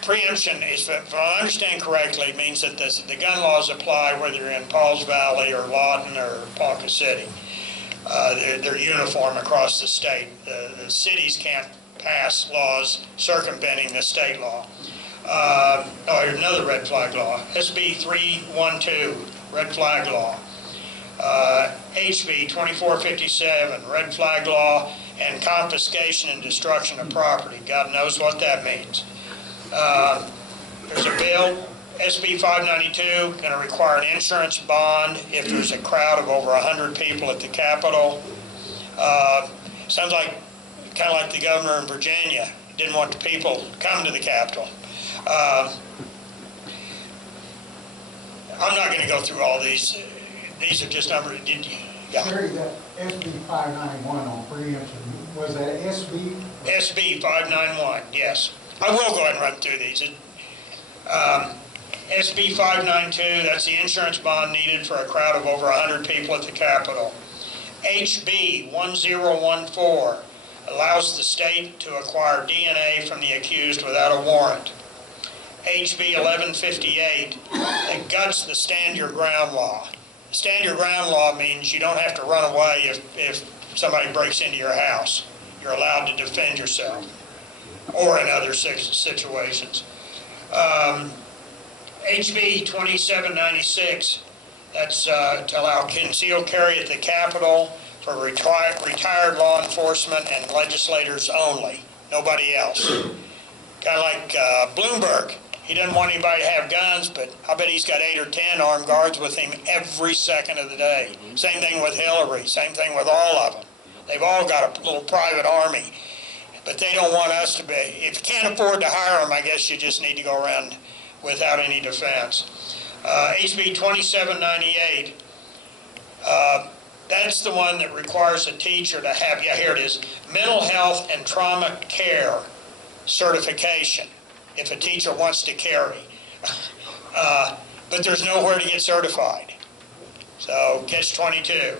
preemption is, if I understand correctly, means that the gun laws apply whether you're in Pauls Valley or Lawton or Ponca City. They're uniform across the state. The cities can't pass laws circumventing the state law. Here's another red flag law. SB 312, red flag law. HB 2457, red flag law, and confiscation and destruction of property. God knows what that means. There's a bill, SB 592, going to require an insurance bond if there's a crowd of over 100 people at the Capitol. Sounds like kind of like the governor in Virginia didn't want the people to come to the Capitol. I'm not going to go through all these. These are just numbers. Yeah. Terry, that SB 591 on preemption, was that SB? SB 591, yes. I will go ahead and run through these. SB 592, that's the insurance bond needed for a crowd of over 100 people at the Capitol. HB 1014 allows the state to acquire DNA from the accused without a warrant. HB 1158 that guts the stand your ground law. Stand your ground law means you don't have to run away if somebody breaks into your house. You're allowed to defend yourself, or in other situations. HB 2796, that's to allow concealed carry at the Capitol for retired law enforcement and legislators only, nobody else. Kind of like Bloomberg. He doesn't want anybody to have guns, but I bet he's got 8 or 10 armed guards with him every second of the day. Same thing with Hillary, same thing with all of them. They've all got a little private army, but they don't want us to be. If you can't afford to hire them, I guess you just need to go around without any defense. HB 2798, that's the one that requires a teacher to have, yeah, here it is, mental health and trauma care certification, if a teacher wants to carry. But there's nowhere to get certified. So, catch-22.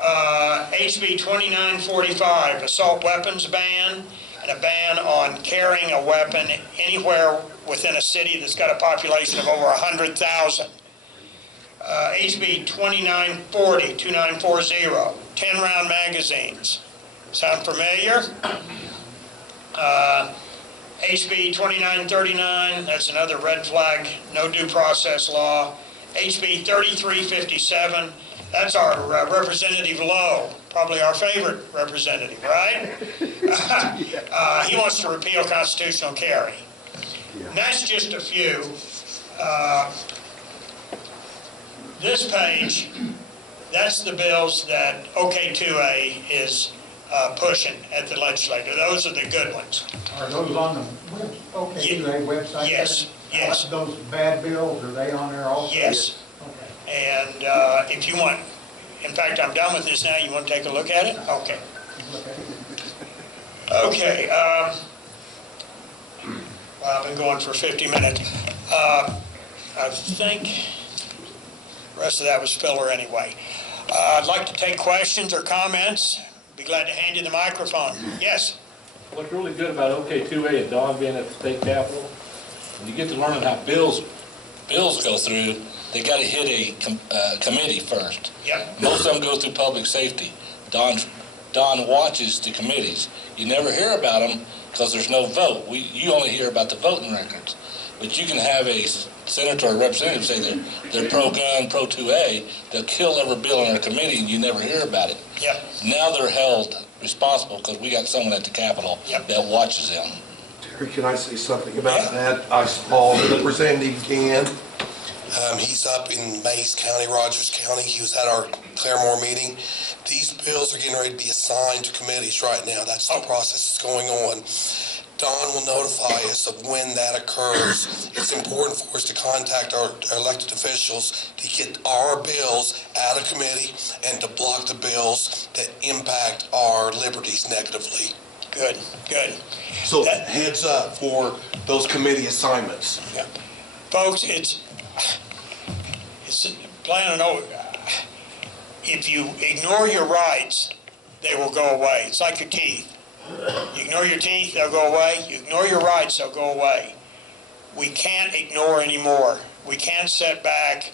HB 2945, assault weapons ban, and a ban on carrying a weapon anywhere within a city that's got a population of over 100,000. HB 2940, 2940, 10-round magazines. Sound familiar? HB 2939, that's another red flag, no due process law. HB 3357, that's our Representative Lowe, probably our favorite representative, right? He wants to repeal constitutional carry. And that's just a few. This page, that's the bills that OK2A is pushing at the legislature. Those are the good ones. Are those on the OK2A website? Yes, yes. Those bad bills, are they on there also? Yes. Okay. And if you want, in fact, I'm done with this now. You want to take a look at it? Okay. Okay. Well, I've been going for 50 minutes. I think the rest of that was filler anyway. I'd like to take questions or comments. Be glad to hand you the microphone. Yes? What's really good about OK2A and Don being at the state capitol, when you get to learning how bills go through, they got to hit a committee first. Yep. Most of them go through public safety. Don watches the committees. You never hear about them because there's no vote. You only hear about the voting records. But you can have a senator or representative say they're pro-gun, pro-2A. They'll kill every bill in their committee and you never hear about it. Yep. Now they're held responsible because we got someone at the Capitol that watches them. Terry, can I say something about that? I saw Representative Gann. He's up in Mays County, Rogers County. He was at our Claremore meeting. These bills are getting ready to be assigned to committees right now. That's the process that's going on. Don will notify us of when that occurs. It's important for us to contact our elected officials to get our bills out of committee and to block the bills that impact our liberties negatively. Good, good. So heads up for those committee assignments. Yeah. Folks, it's plain and old. If you ignore your rights, they will go away. It's like your teeth. You ignore your teeth, they'll go away. You ignore your rights, they'll go away. We can't ignore anymore. We can't sit back.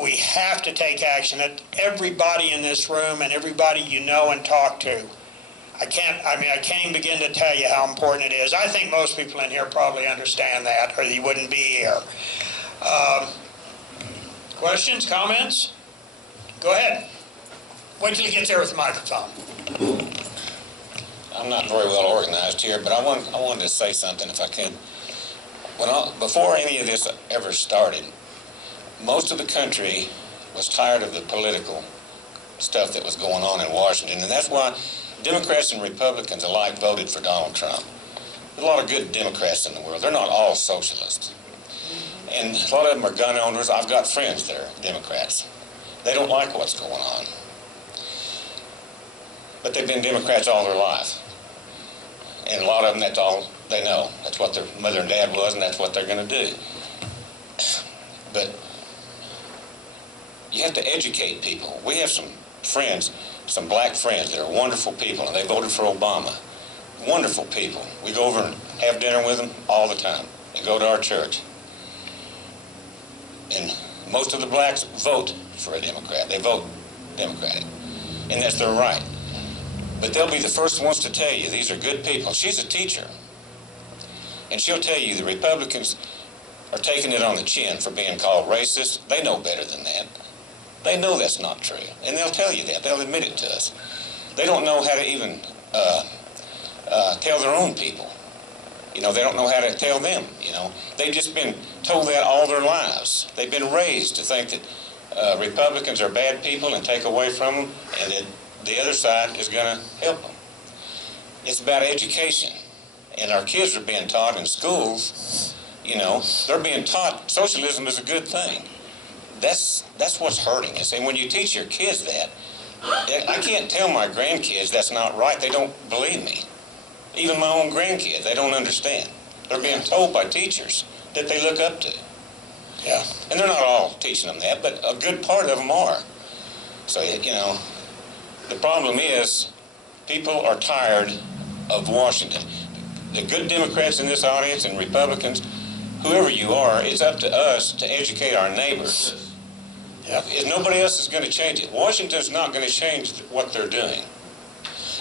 We have to take action. Everybody in this room and everybody you know and talk to. I can't even begin to tell you how important it is. I think most people in here probably understand that, or you wouldn't be here. Questions, comments? Go ahead. Wait till you get there with the microphone. I'm not very well organized here, but I wanted to say something if I could. Before any of this ever started, most of the country was tired of the political stuff that was going on in Washington, and that's why Democrats and Republicans alike voted for Donald Trump. There's a lot of good Democrats in the world. They're not all socialists. And a lot of them are gun owners. I've got friends that are Democrats. They don't like what's going on. But they've been Democrats all their life. And a lot of them, that's all they know. That's what their mother and dad was, and that's what they're going to do. But you have to educate people. We have some friends, some black friends that are wonderful people, and they voted for Obama. Wonderful people. We go over and have dinner with them all the time. and go to our church. And most of the blacks vote for a Democrat. They vote Democratic. And that's their right. But they'll be the first ones to tell you these are good people. She's a teacher. And she'll tell you the Republicans are taking it on the chin for being called racist. They know better than that. They know that's not true. And they'll tell you that. They'll admit it to us. They don't know how to even tell their own people. You know, they don't know how to tell them, you know. They've just been told that all their lives. They've been raised to think that Republicans are bad people and take away from them, and that the other side is going to help them. It's about education. And our kids are being taught in schools, you know, they're being taught socialism is a good thing. That's what's hurting us. And when you teach your kids that, I can't tell my grandkids that's not right. They don't believe me. Even my own grandkids, they don't understand. They're being told by teachers that they look up to. Yeah. And they're not all teaching them that, but a good part of them are. So, you know, the problem is people are tired of Washington. The good Democrats in this audience and Republicans, whoever you are, it's up to us to educate our neighbors. Yeah. Nobody else is going to change it. Washington's not going to change what they're doing.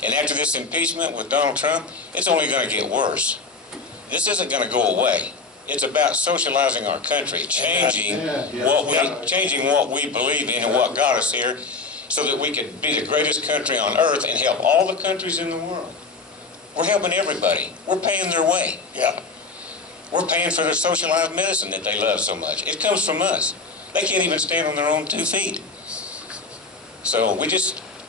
And after this impeachment with Donald Trump, it's only going to get worse. This isn't going to go away. It's about socializing our country, changing what we believe in and what got us here, so that we could be the greatest country on earth and help all the countries in the world. We're helping everybody. We're paying their way. Yeah. We're paying for their socialized medicine that they love so much. It comes from us. They can't even stand on their own 2 feet. So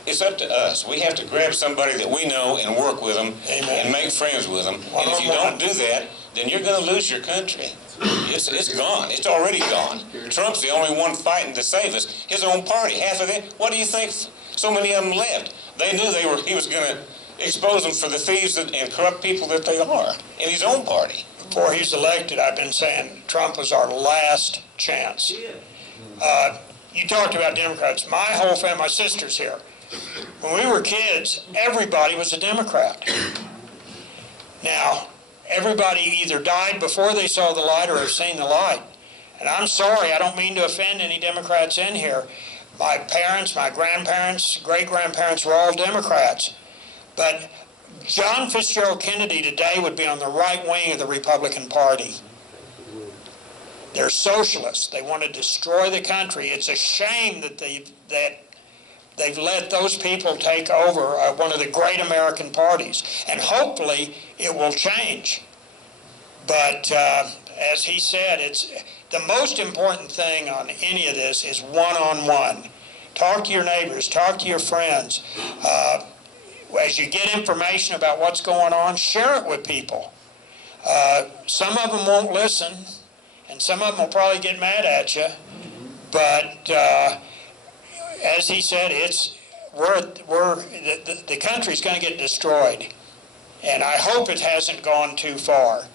it's up to us. We have to grab somebody that we know and work with them. Amen. And make friends with them. And if you don't do that, then you're going to lose your country. It's gone. It's already gone. Trump's the only one fighting to save us. His own party, half of them. What do you think so many of them left? They knew he was going to expose them for the thieves and corrupt people that they are in his own party. Before he's elected, I've been saying Trump was our last chance. You talked about Democrats. My whole family, my sister's here. When we were kids, everybody was a Democrat. Now, everybody either died before they saw the light or have seen the light. And I'm sorry, I don't mean to offend any Democrats in here. My parents, my grandparents, great-grandparents were all Democrats. But John Fitzgerald Kennedy today would be on the right wing of the Republican Party. They're socialists. They want to destroy the country. It's a shame that they've let those people take over one of the great American parties. And hopefully it will change. But as he said, it's the most important thing on any of this is one-on-one. Talk to your neighbors. Talk to your friends. As you get information about what's going on, share it with people. Some of them won't listen, and some of them will probably get mad at you. But as he said, the country's going to get destroyed, and I hope it hasn't gone too far.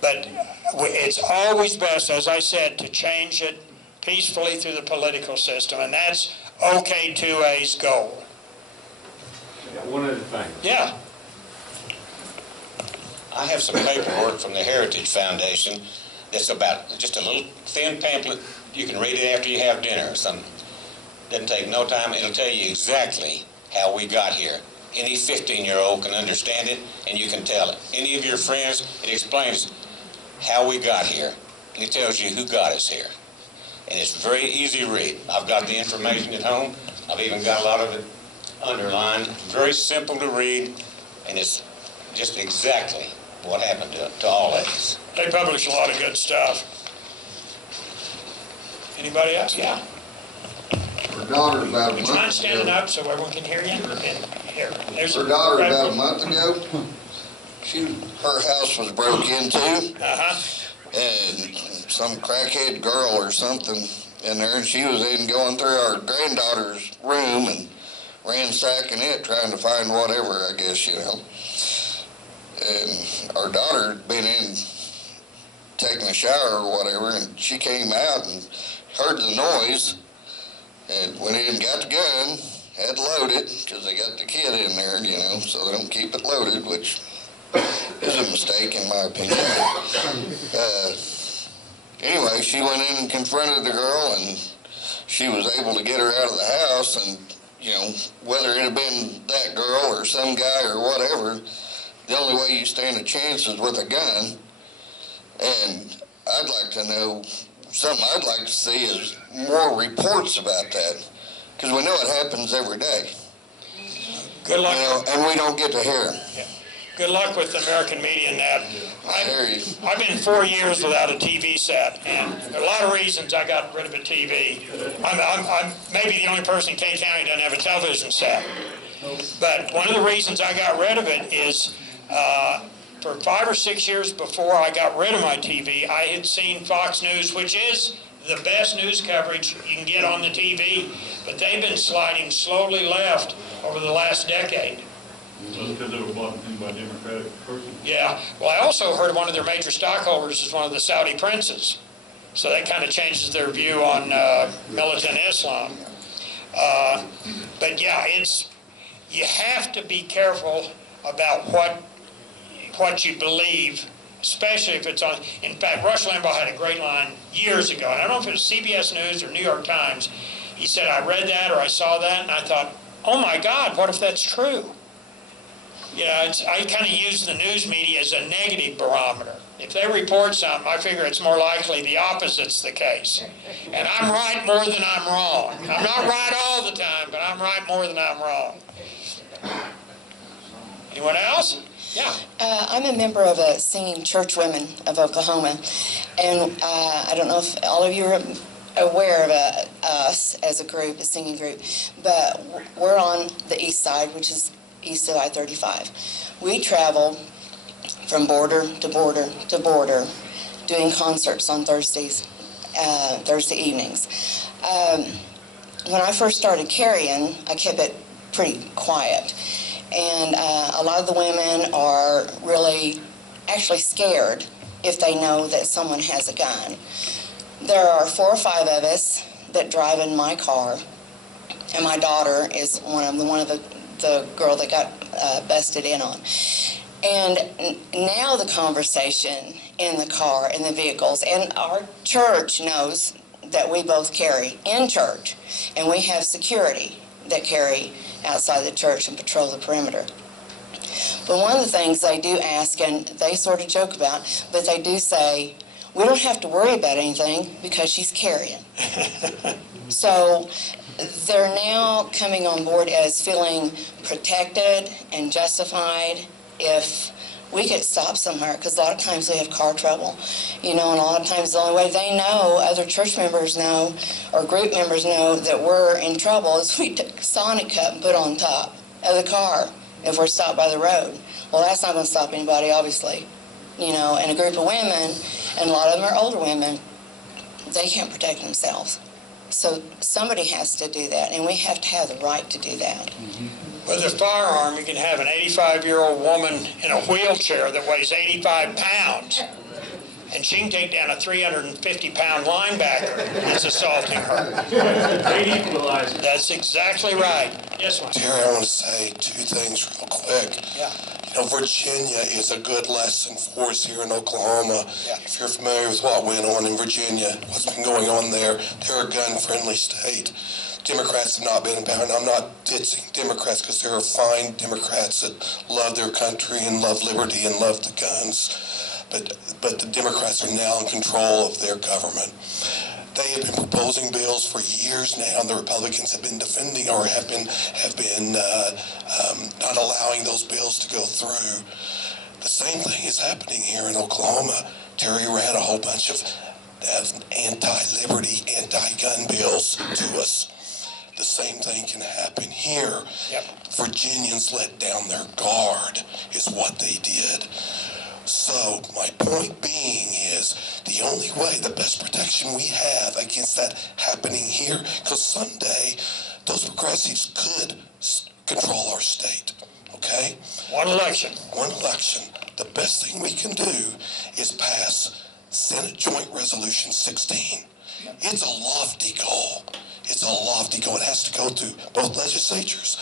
But it's always best, as I said, to change it peacefully through the political system, and that's OK2A's goal. One other thing. Yeah. I have some paperwork from the Heritage Foundation that's about just a little thin pamphlet. You can read it after you have dinner or something. Doesn't take no time. It'll tell you exactly how we got here. Any 15-year-old can understand it, and you can tell it. Any of your friends, it explains how we got here. And it tells you who got us here. And it's very easy to read. I've got the information at home. I've even got a lot of it underlined. Very simple to read, and it's just exactly what happened to all of us. They publish a lot of good stuff. Anybody else? Yeah. Her daughter about a Would month you mind standing ago. up so everyone can hear you? And here, there's Her daughter about a month ago, her house was broke into, and some crackhead girl or something in there, and she was even going through our granddaughter's room and ransacking it, trying to find whatever, I guess, you know. And our daughter had been in taking a shower or whatever, and she came out and heard the noise, and went in and got the gun, had to load it, because they got the kid in there, you know, so they don't keep it loaded, which It was a mistake, in my opinion. Anyway, she went in and confronted the girl, and she was able to get her out of the house. And, you know, whether it had been that girl or some guy or whatever, the only way you stand a chance is with a gun. And I'd like to know, something I'd like to see is more reports about that, because we know it happens every day. Good luck. You know, and we don't get to hear it. Yeah. Good luck with the American media and that. I hear you. I've been 4 years without a TV set, and there are a lot of reasons I got rid of a TV. I'm maybe the only person in K County doesn't have a television set. But one of the reasons I got rid of it is for 5 or 6 years before I got rid of my TV, I had seen Fox News, which is the best news coverage you can get on the TV, but they've been sliding slowly left over the last decade. That's because they were bought by a Democratic person. Yeah, well, I also heard one of their major stockholders is one of the Saudi princes, so that kind of changes their view on militant Islam. But yeah, you have to be careful about what you believe, especially if it's on. In fact, Rush Limbaugh had a great line years ago, and I don't know if it was CBS News or New York Times. He said, I read that or I saw that, and I thought, oh my God, what if that's true? You know, I kind of use the news media as a negative barometer. If they report something, I figure it's more likely the opposite's the case. And I'm right more than I'm wrong. I'm not right all the time, but I'm right more than I'm wrong. Anyone else? Yeah. I'm a member of a Singing Church Women of Oklahoma, and I don't know if all of you are aware of us as a group, a singing group, but we're on the east side, which is east of I-35. We travel from border to border to border, doing concerts on Thursday evenings. When I first started carrying, I kept it pretty quiet. And a lot of the women are really actually scared if they know that someone has a gun. There are 4 or 5 of us that drive in my car, and my daughter is one of the girl that got busted in on. And now the conversation in the car, in the vehicles, and our church knows that we both carry in church, and we have security that carry outside the church and patrol the perimeter. But one of the things they do ask, and they sort of joke about, but they do say, we don't have to worry about anything because she's carrying. So they're now coming on board as feeling protected and justified if we get stopped somewhere, because a lot of times we have car trouble, you know, and a lot of times the only way they know, other church members know, or group members know that we're in trouble is we take a Sonic cup and put on top of the car if we're stopped by the road. Well, that's not going to stop anybody, obviously, you know, and a group of women, and a lot of them are older women, they can't protect themselves. So somebody has to do that, and we have to have the right to do that. With a firearm, you can have an 85-year-old woman in a wheelchair that weighs 85 pounds, and she can take down a 350-pound linebacker that's assaulting her. They equalize. That's exactly right. Yes, ma'am. Terry, I want to say 2 things real quick. Yeah. You know, Virginia is a good lesson for us here in Oklahoma. Yeah. If you're familiar with what went on in Virginia, what's been going on there, they're a gun-friendly state. Democrats have not been about, and I'm not ditching Democrats because there are fine Democrats that love their country and love liberty and love the guns. But the Democrats are now in control of their government. They have been proposing bills for years now, and the Republicans have been defending or have been not allowing those bills to go through. The same thing is happening here in Oklahoma. Terry read a whole bunch of anti-liberty, anti-gun bills to us. The same thing can happen here. Yep. Virginians let down their guard is what they did. So my point being is the only way, the best protection we have against that happening here, because someday those progressives could control our state, okay? One election. One election. The best thing we can do is pass Senate Joint Resolution 16. It's a lofty goal. It's a lofty goal. It has to go through both legislatures.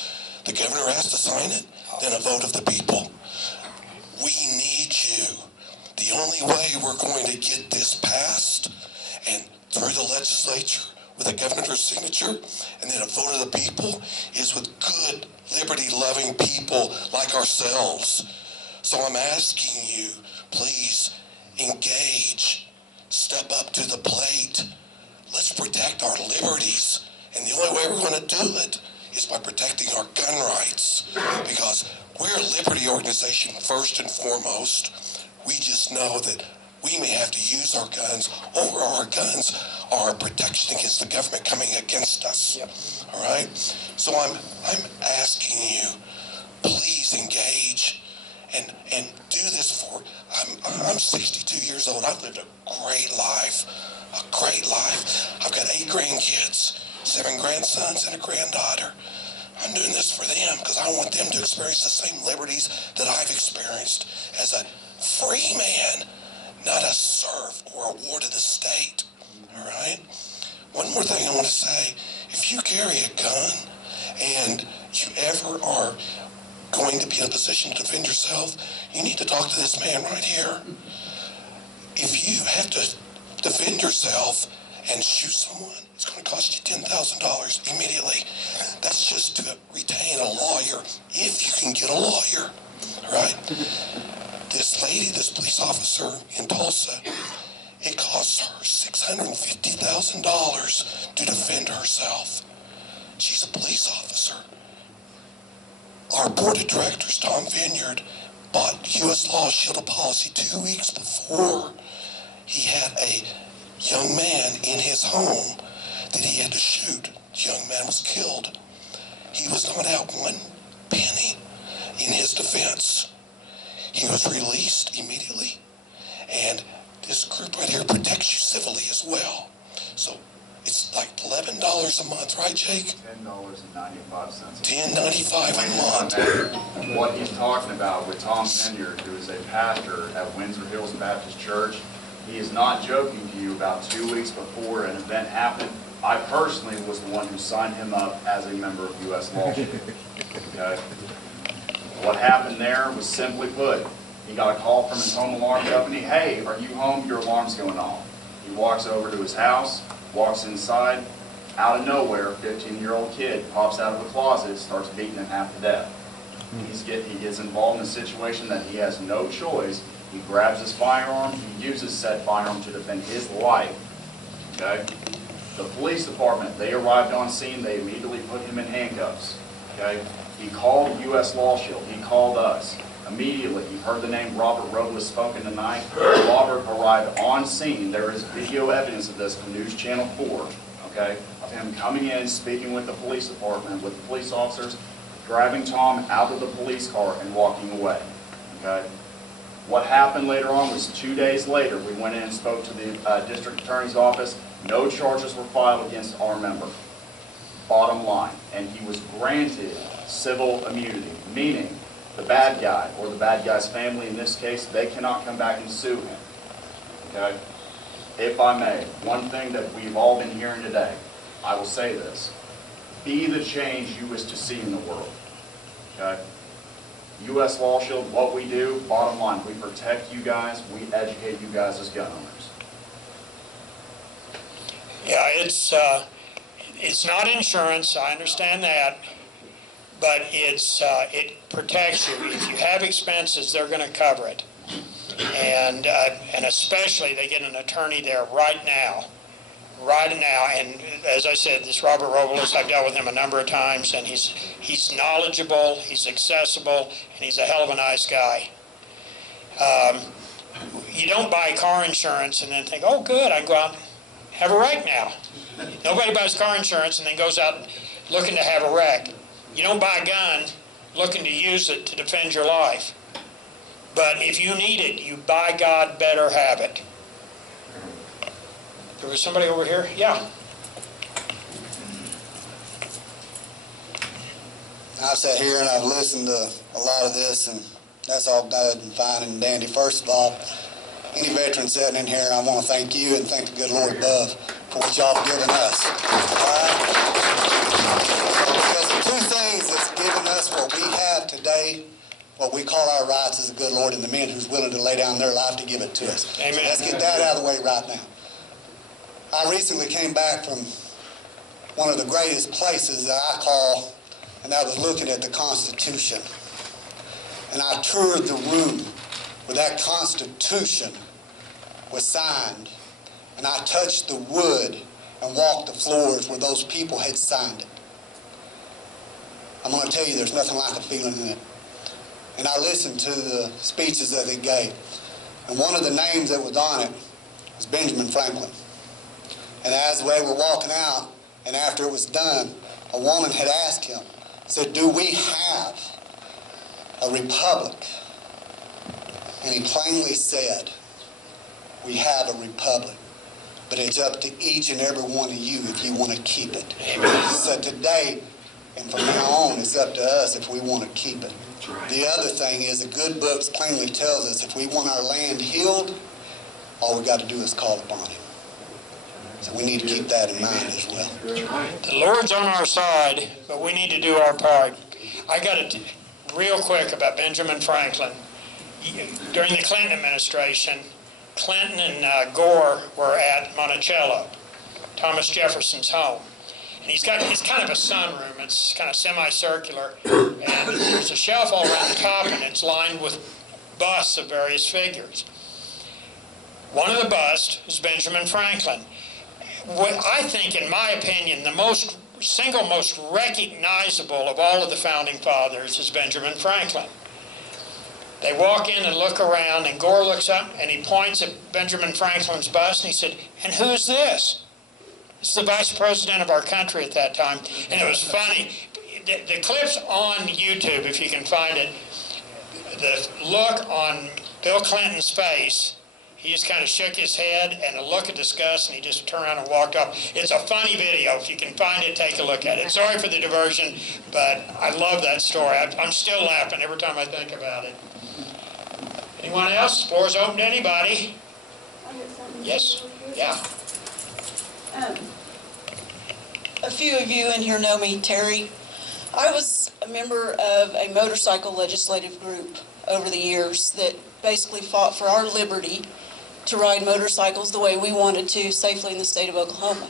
The governor has to sign it, then a vote of the people. We need you. The only way we're going to get this passed and through the legislature with a governor's signature and then a vote of the people is with good, liberty-loving people like ourselves. So I'm asking you, please engage, step up to the plate. Let's protect our liberties. And the only way we're going to do it is by protecting our gun rights, because we're a liberty organization first and foremost. We just know that we may have to use our guns, or our guns are a protection against the government coming against us. Yep. All right? So I'm asking you, please engage and do this for, I'm 62 years old. I've lived a great life. I've got 8 grandkids, 7 grandsons, and a granddaughter. I'm doing this for them because I want them to experience the same liberties that I've experienced as a free man, not a serf or a ward of the state. All right? One more thing I want to say. If you carry a gun and you ever are going to be in a position to defend yourself, you need to talk to this man right here. If you have to defend yourself and shoot someone, it's going to cost you $10,000 immediately. That's just to retain a lawyer, if you can get a lawyer, right? This lady, this police officer in Tulsa, it costs her $650,000 to defend herself. She's a police officer. Our board of directors, Tom Vineyard, bought U.S. Law Shield policy 2 weeks before he had a young man in his home that he had to shoot. The young man was killed. He was not out one penny in his defense. He was released immediately. And this group right here protects you civilly as well. So it's like $11 a month, right, Jake? $10.95. $10.95 a month. What he's talking about with Tom Vineyard, who is a pastor at Windsor Hills Baptist Church, he is not joking to you. About 2 weeks before an event happened, I personally was the one who signed him up as a member of U.S. Law Shield. Okay? What happened there was simply put, he got a call from his home alarm company, hey, are you home? Your alarm's going off. He walks over to his house, walks inside, out of nowhere, a 15-year-old kid pops out of a closet, starts beating him half to death. He gets involved in a situation that he has no choice. He grabs his firearm, he uses said firearm to defend his life. Okay? The police department, they arrived on scene, they immediately put him in handcuffs. Okay? He called U.S. Law Shield, he called us. Immediately, you heard the name Robert Robles spoken tonight. Robert arrived on scene. There is video evidence of this from News Channel 4, okay, of him coming in, speaking with the police department, with the police officers, driving Tom out of the police car and walking away, okay? What happened later on was 2 days later, we went in and spoke to the district attorney's office. No charges were filed against our member, bottom line. And he was granted civil immunity, meaning the bad guy, or the bad guy's family in this case, they cannot come back and sue him, okay? If I may, one thing that we've all been hearing today, I will say this: be the change you wish to see in the world, okay? U.S. Law Shield, what we do, bottom line, we protect you guys, we educate you guys as gun owners. Yeah, it's not insurance, I understand that, but it protects you. If you have expenses, they're going to cover it. And especially they get an attorney there right now. And as I said, this Robert Robles, I've dealt with him a number of times, and he's knowledgeable, he's accessible, and he's a hell of a nice guy. You don't buy car insurance and then think, oh good, I can go out and have a wreck now. Nobody buys car insurance and then goes out looking to have a wreck. You don't buy a gun looking to use it to defend your life. But if you need it, you by God better have it. There was somebody over here? Yeah. I sat here and I've listened to a lot of this, and that's all good and fine and dandy. First of all, any veteran sitting in here, I want to thank you and thank the good Lord above for what y'all have given us. All right? Because the two things that's given us what we have today what we call our rights is the good Lord and the men who's willing to lay down their life to give it to us. Amen. So let's get that out of the way right now. I recently came back from one of the greatest places that I call, and I was looking at the Constitution. And I toured the room where that Constitution was signed. And I touched the wood and walked the floors where those people had signed it. I'm going to tell you, there's nothing like a feeling in it. And I listened to the speeches that they gave. And one of the names that was on it was Benjamin Franklin. And as they were walking out, and after it was done, a woman had asked him, said, "Do we have a republic?" And he plainly said, "We have a republic, but it's up to each and every one of you if you want to keep it." So today, and from now on, it's up to us if we want to keep it. The other thing is, the good books plainly tells us if we want our land healed, all we got to do is call upon him. So we need to keep that in mind as well. The Lord's on our side, but we need to do our part. I got it real quick about Benjamin Franklin. During the Clinton administration, Clinton and Gore were at Monticello, Thomas Jefferson's home. And it's kind of a sunroom. It's kind of semicircular. And there's a shelf all around the top, and it's lined with busts of various figures. One of the busts is Benjamin Franklin. What I think, in my opinion, the single most recognizable of all of the founding fathers is Benjamin Franklin. They walk in and look around, and Gore looks up and he points at Benjamin Franklin's bust and he said, "And who's this?" It's the vice president of our country at that time. And it was funny. The clip's on YouTube, if you can find it. The look on Bill Clinton's face, he just kind of shook his head and a look of disgust, and he just turned around and walked off. It's a funny video. If you can find it, take a look at it. Sorry for the diversion, but I love that story. I'm still laughing every time I think about it. Anyone else? Floor's open to anybody. Yes? Yeah. A few of you in here know me, Terry. I was a member of a motorcycle legislative group over the years that basically fought for our liberty to ride motorcycles the way we wanted to safely in the state of Oklahoma.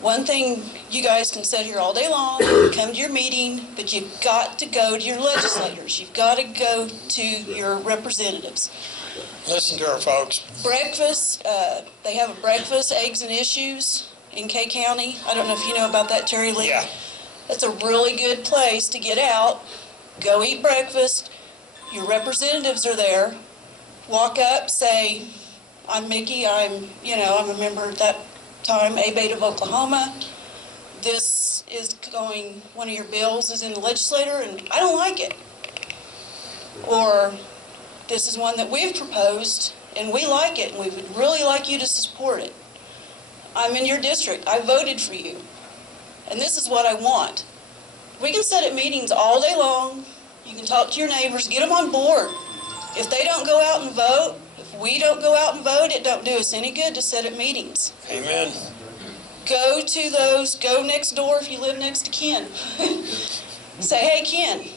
One thing, you guys can sit here all day long, come to your meeting, but you've got to go to your legislators. You've got to go to your representatives. Listen to her, folks. Breakfast, they have a breakfast, eggs and issues in K County. I don't know if you know about that, Terry Lee. Yeah. That's a really good place to get out, go eat breakfast. Your representatives are there. Walk up, say, "I'm Mickey, I'm a member at that time, A-Beta of Oklahoma. This is going, one of your bills is in the legislature and I don't like it." Or, "This is one that we've proposed and we like it and we would really like you to support it. I'm in your district, I voted for you, and this is what I want." We can sit at meetings all day long. You can talk to your neighbors, get them on board. If they don't go out and vote, if we don't go out and vote, it don't do us any good to sit at meetings. Amen. Go to those, go next door if you live next to Ken. Say, "Hey, Ken,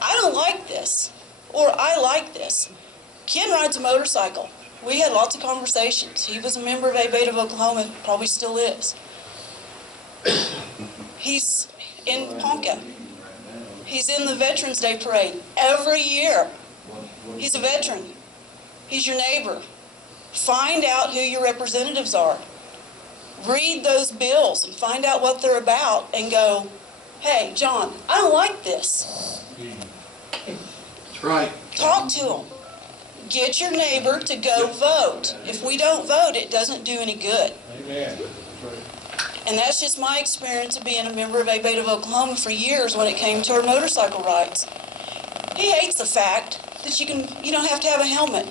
I don't like this," or "I like this." Ken rides a motorcycle. We had lots of conversations. He was a member of A-Beta of Oklahoma, probably still is. He's in Ponca. He's in the Veterans Day Parade every year. He's a veteran. He's your neighbor. Find out who your representatives are. Read those bills and find out what they're about and go, "Hey, John, I don't like this." That's right. Talk to them. Get your neighbor to go vote. If we don't vote, it doesn't do any good. Amen. And that's just my experience of being a member of A-Beta of Oklahoma for years when it came to our motorcycle rides. He hates the fact that you don't have to have a helmet.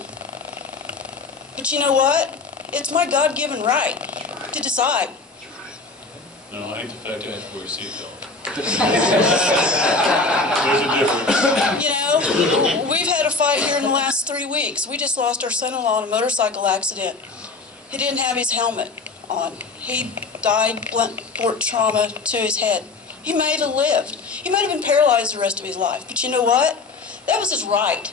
But you know what? It's my God-given right to decide. No, I hate the fact that I have to wear a seatbelt. There's a difference. You know, we've had a fight here in the last 3 weeks. We just lost our son-in-law in a motorcycle accident. He didn't have his helmet on. He died blunt force trauma to his head. He might have lived. He might have been paralyzed the rest of his life. But you know what? That was his right.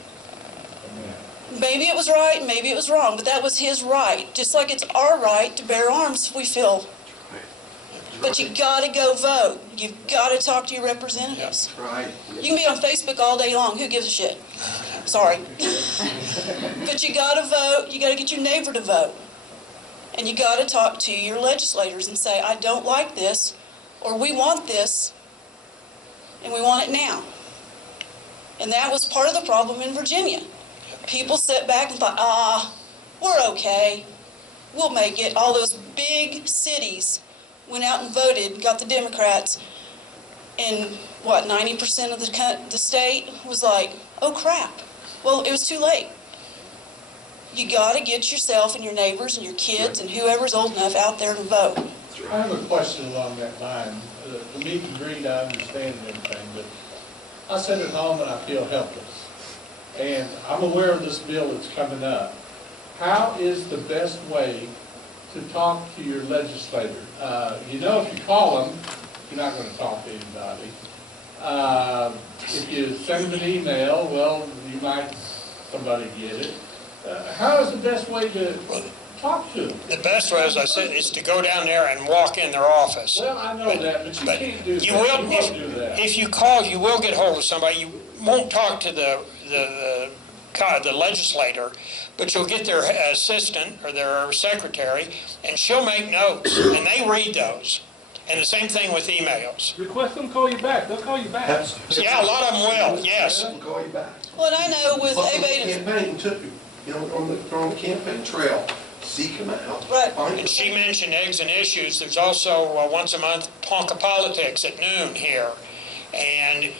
Maybe it was right, maybe it was wrong, but that was his right. Just like it's our right to bear arms if we feel. But you gotta go vote. You've gotta talk to your representatives. Right. You can be on Facebook all day long. Who gives a shit? Sorry. But you gotta vote. You gotta get your neighbor to vote. And you gotta talk to your legislators and say, I don't like this, or we want this, and we want it now. And that was part of the problem in Virginia. People sat back and thought, we're okay. We'll make it. All those big cities went out and voted, got the Democrats, and what, 90% of the state was like, oh crap. Well, it was too late. You gotta get yourself and your neighbors and your kids and whoever's old enough out there to vote. I have a question along that line. The meet and greet, I understand and everything, but I sit at home and I feel helpless. And I'm aware of this bill that's coming up. How is the best way to talk to your legislator? You know, if you call them, you're not going to talk to anybody. If you send them an email, well, you might, somebody get it. How is the best way to talk to them? The best way, as I said, is to go down there and walk in their office. Well, I know that, but you can't do that. You will, You won't do that. if you call, you will get hold of somebody. You won't talk to the legislator, but you'll get their assistant or their secretary, and she'll make notes, and they read those. And the same thing with emails. Request them to call you back. They'll call you back. Yeah, a lot of them will, yes. They'll call you back. Well, and I know with Plus, on the A-Beta, campaign too, you know, on the campaign trail, seek them out. Right. Find And she them. mentioned eggs and issues. There's also once a month talk of politics at noon here. And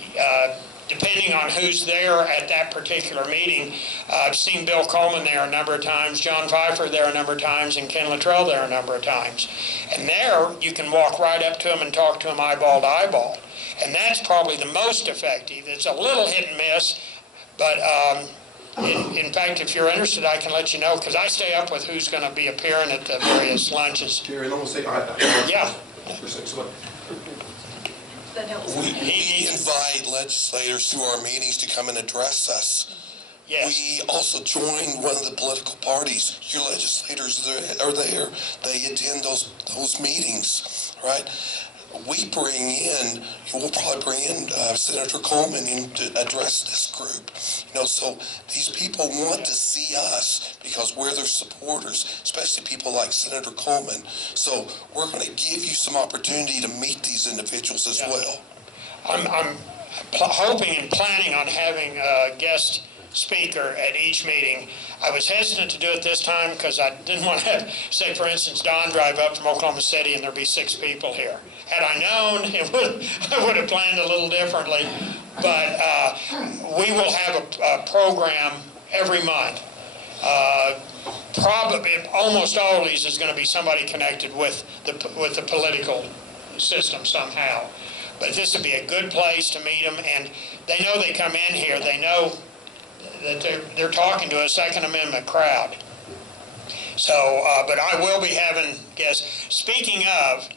depending on who's there at that particular meeting, I've seen Bill Coleman there a number of times, John Pfeiffer there a number of times, and Ken Luttrell there a number of times. And there, you can walk right up to them and talk to them eyeball to eyeball. And that's probably the most effective. It's a little hit and miss, but in fact, if you're interested, I can let you know, because I stay up with who's going to be appearing at the various lunches. Jerry, I'm gonna say, Yeah. For a second, so We invite legislators to our meetings to come and address us. Yes. We also join one of the political parties. Your legislators are there. They attend those meetings, right? We bring in, we'll probably bring in Senator Coleman in to address this group. You know, so these people want to see us because we're their supporters, especially people like Senator Coleman. So we're going to give you some opportunity to meet these individuals as well. I'm hoping and planning on having a guest speaker at each meeting. I was hesitant to do it this time because I didn't want to have, say for instance, Don drive up from Oklahoma City and there'd be 6 people here. Had I known, I would have planned a little differently. But we will have a program every month. Probably almost always is going to be somebody connected with the political system somehow. But this would be a good place to meet them, and they know they come in here. They know that they're talking to a Second Amendment crowd. So, but I will be having guests. Speaking of,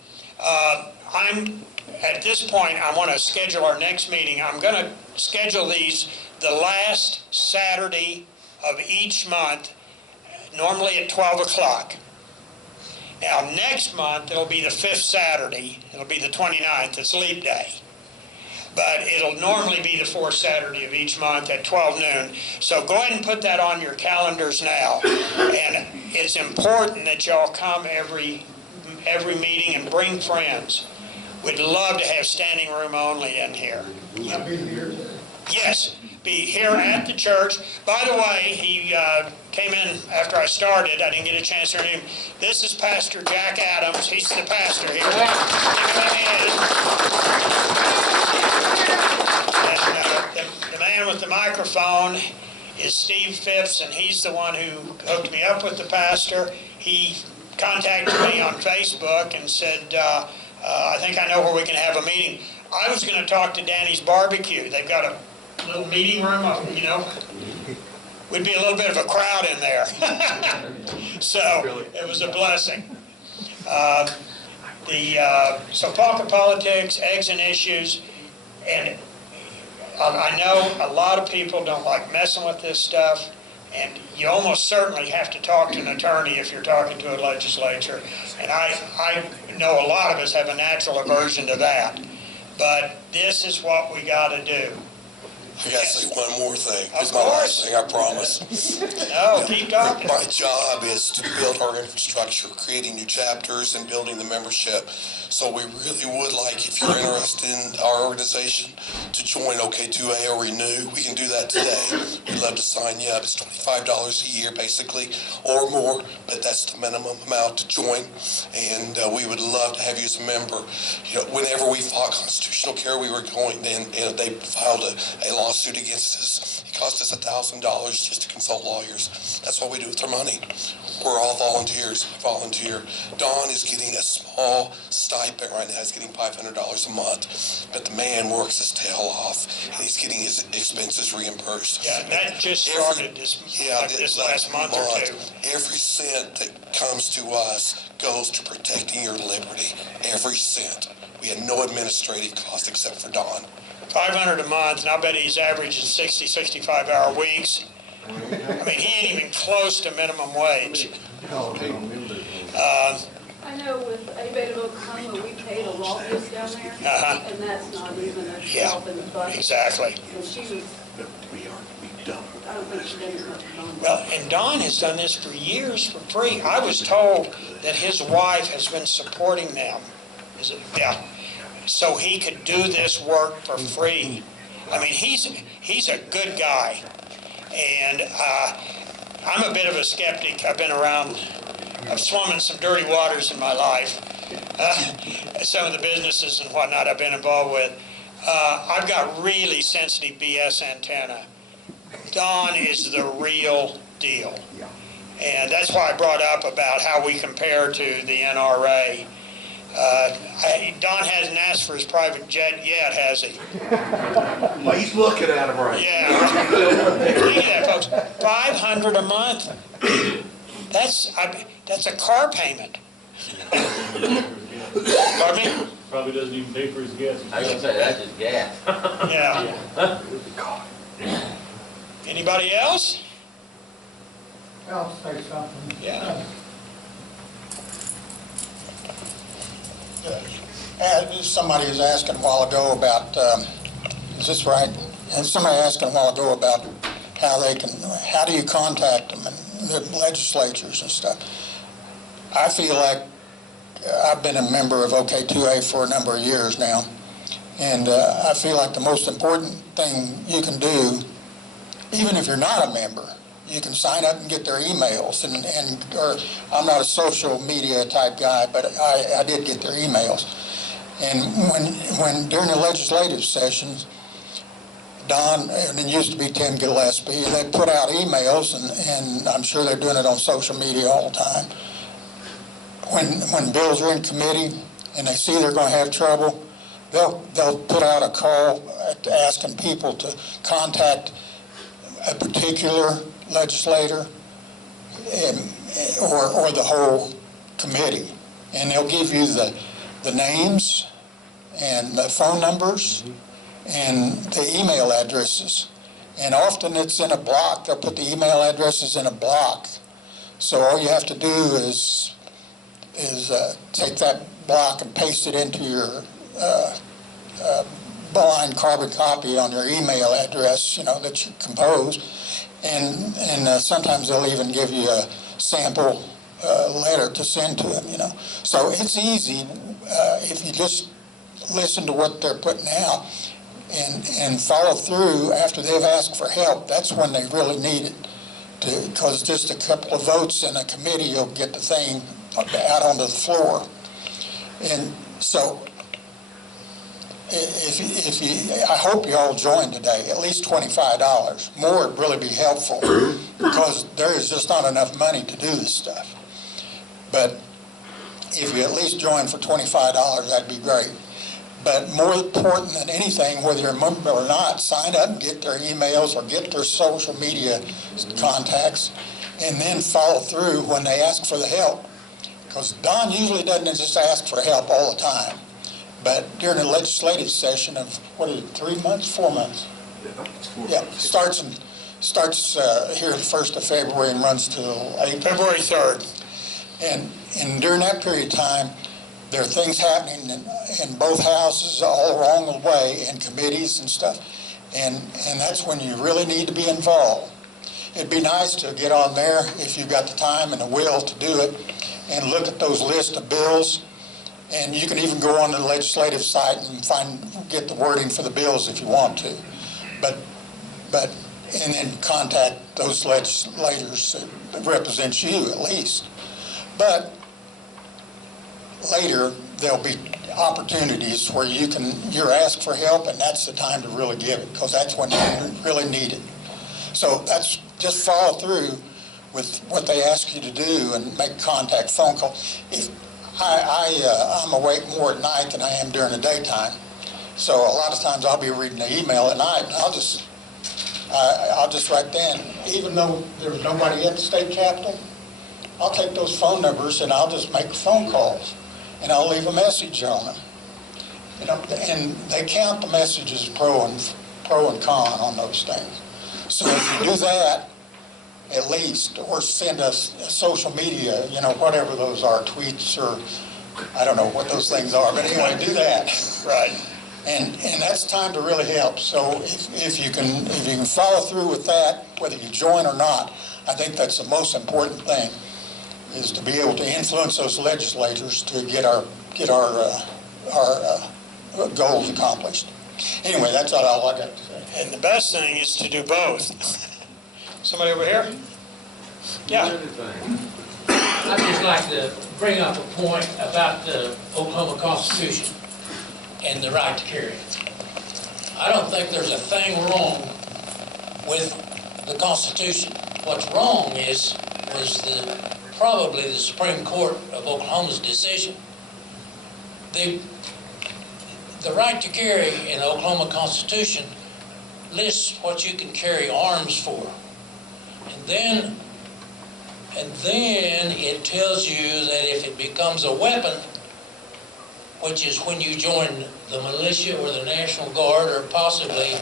I'm at this point, I want to schedule our next meeting. I'm going to schedule these the last Saturday of each month, normally at 12 o'clock. Now, next month, it'll be the 5th Saturday. It'll be the 29th. It's Leap Day. But it'll normally be the 4th Saturday of each month at 12 noon. So go ahead and put that on your calendars now. And it's important that y'all come every meeting and bring friends. We'd love to have standing room only in here. I'll be here. Yes, be here at the church. By the way, he came in after I started. I didn't get a chance to hear him. This is Pastor Jack Adams. He's the pastor here. And the man with the microphone is Steve Phipps, and he's the one who hooked me up with the pastor. He contacted me on Facebook and said, I think I know where we can have a meeting. I was going to talk to Danny's Barbecue. They've got a little meeting room, you know. Would be a little bit of a crowd in there. So it was a blessing. So talk of politics, eggs and issues, and I know a lot of people don't like messing with this stuff, and you almost certainly have to talk to an attorney if you're talking to a legislature. And I know a lot of us have a natural aversion to that. But this is what we got to do. I gotta say one more thing. It's Of my course. last thing, I promise. No, keep talking. My job is to build our infrastructure, creating new chapters and building the membership. So we really would like, if you're interested in our organization, to join OK2A or renew. We can do that today. We'd love to sign you up. It's $25 a year, basically, or more, but that's the minimum amount to join. And we would love to have you as a member. You know, whenever we fought constitutional care, we were going, and they filed a lawsuit against us. It cost us $1,000 just to consult lawyers. That's what we do with our money. We're all volunteers. I volunteer. Don is getting a small stipend right now. He's getting $500 a month. But the man works his tail off, and he's getting his expenses reimbursed. Yeah, that just started this last month or two. Every cent that comes to us goes to protecting your liberty. Every cent. We had no administrative cost except for Don. $500 a month, and I bet he's averaging 60, 65-hour weeks. I mean, he ain't even close to minimum wage. I know with A-Beta of Oklahoma, we paid a lobbyist down there, and that's not even a drop in the bucket. Exactly. And she was, I don't think she did as much as Don. Well, and Don has done this for years for free. I was told that his wife has been supporting them. Is it? Yeah. So he could do this work for free. I mean, he's a good guy. And I'm a bit of a skeptic. I've swum in some dirty waters in my life. Some of the businesses and whatnot I've been involved with. I've got really sensitive BS antenna. Don is the real deal. And that's why I brought up about how we compare to the NRA. Don hasn't asked for his private jet yet, has he? Well, he's looking at him right. Yeah. Look at that, folks. $500 a month. That's a car payment. Pardon me? Probably doesn't even pay for his gas. I was gonna say, that's just gas. Yeah. Anybody else? I'll say something. Yeah. Somebody was asking a while ago about, is this right? And somebody asking a while ago about how do you contact them and the legislatures and stuff. I feel like I've been a member of OK2A for a number of years now, and I feel like the most important thing you can do, even if you're not a member, you can sign up and get their emails, or I'm not a social media type guy, but I did get their emails. And when during the legislative sessions, Don, and it used to be Tim Gillespie, they put out emails, and I'm sure they're doing it on social media all the time. When bills are in committee and they see they're going to have trouble, they'll put out a call asking people to contact a particular legislator or the whole committee, and they'll give you the names and the phone numbers and the email addresses, and often it's in a block. They'll put the email addresses in a block, so all you have to do is take that block and paste it into your blind carbon copy on your email address, that you compose, and sometimes they'll even give you a sample letter to send to them, So it's easy if you just listen to what they're putting out and follow through after they've asked for help. That's when they really need it, because just a couple of votes in a committee, you'll get the thing out onto the floor. And so I hope you all join today, at least $25. More would really be helpful, because there is just not enough money to do this stuff. But if you at least join for $25, that'd be great. But more important than anything, whether you're a member or not, sign up and get their emails or get their social media contacts, and then follow through when they ask for the help. Because Don usually doesn't just ask for help all the time. But during the legislative session of, 3 months, 4 months? Yeah, starts here the 1st of February and runs till February 3rd. And during that period of time, there are things happening in both houses all along the way, in committees and stuff. And that's when you really need to be involved. It'd be nice to get on there, if you've got the time and the will to do it, and look at those lists of bills. And you can even go on the legislative site and get the wording for the bills if you want to. And then contact those legislators that represent you at least. But later, there'll be opportunities where you're asked for help, and that's the time to really give it, because that's when you really need it. So that's just follow through with what they ask you to do and make contact, phone call. If I'm awake more at night than I am during the daytime, so a lot of times I'll be reading the email at night, and I'll just right then, even though there's nobody at the state capitol, I'll take those phone numbers and I'll just make phone calls, and I'll leave a message on them. You know, and they count the messages pro and con on those things. So if you do that, at least, or send us social media, you know, whatever those are, tweets, or I don't know what those things are, but anyway, do that. Right. And that's time to really help. So if you can follow through with that, whether you join or not, I think that's the most important thing, is to be able to influence those legislators to get our goals accomplished. Anyway, that's all I got to say. And the best thing is to do both. Somebody over here? Yeah. I'd just like to bring up a point about the Oklahoma Constitution and the right to carry. I don't think there's a thing wrong with the Constitution. What's wrong was probably the Supreme Court of Oklahoma's decision. The right to carry in the Oklahoma Constitution lists what you can carry arms for. And then it tells you that if it becomes a weapon, which is when you join the militia or the National Guard or possibly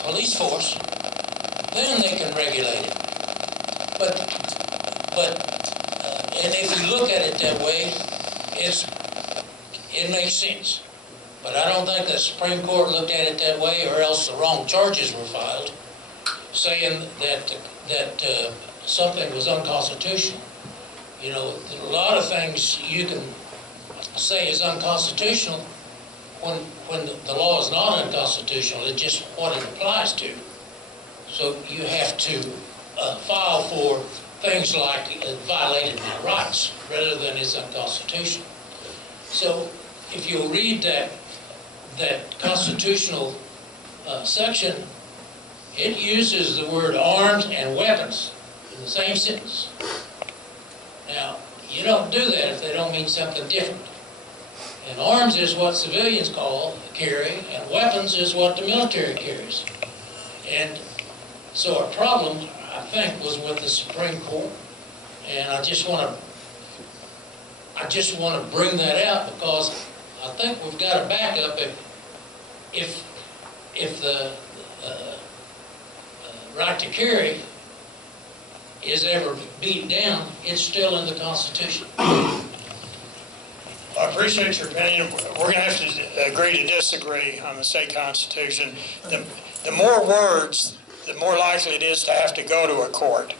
police force, then they can regulate it. And if you look at it that way, it makes sense. But I don't think the Supreme Court looked at it that way, or else the wrong charges were filed, saying that something was unconstitutional. You know, a lot of things you can say is unconstitutional when the law is not unconstitutional. It's just what it applies to. So you have to file for things like it violated my rights rather than it's unconstitutional. So if you read that constitutional section, it uses the word arms and weapons in the same sentence. Now, you don't do that if they don't mean something different. And arms is what civilians carry, and weapons is what the military carries. And so our problem, I think, was with the Supreme Court. And I just want to bring that out, because I think we've got a backup if the right to carry is ever beat down, it's still in the Constitution. I appreciate your opinion. We're going to have to agree to disagree on the state constitution. The more words, the more likely it is to have to go to a court.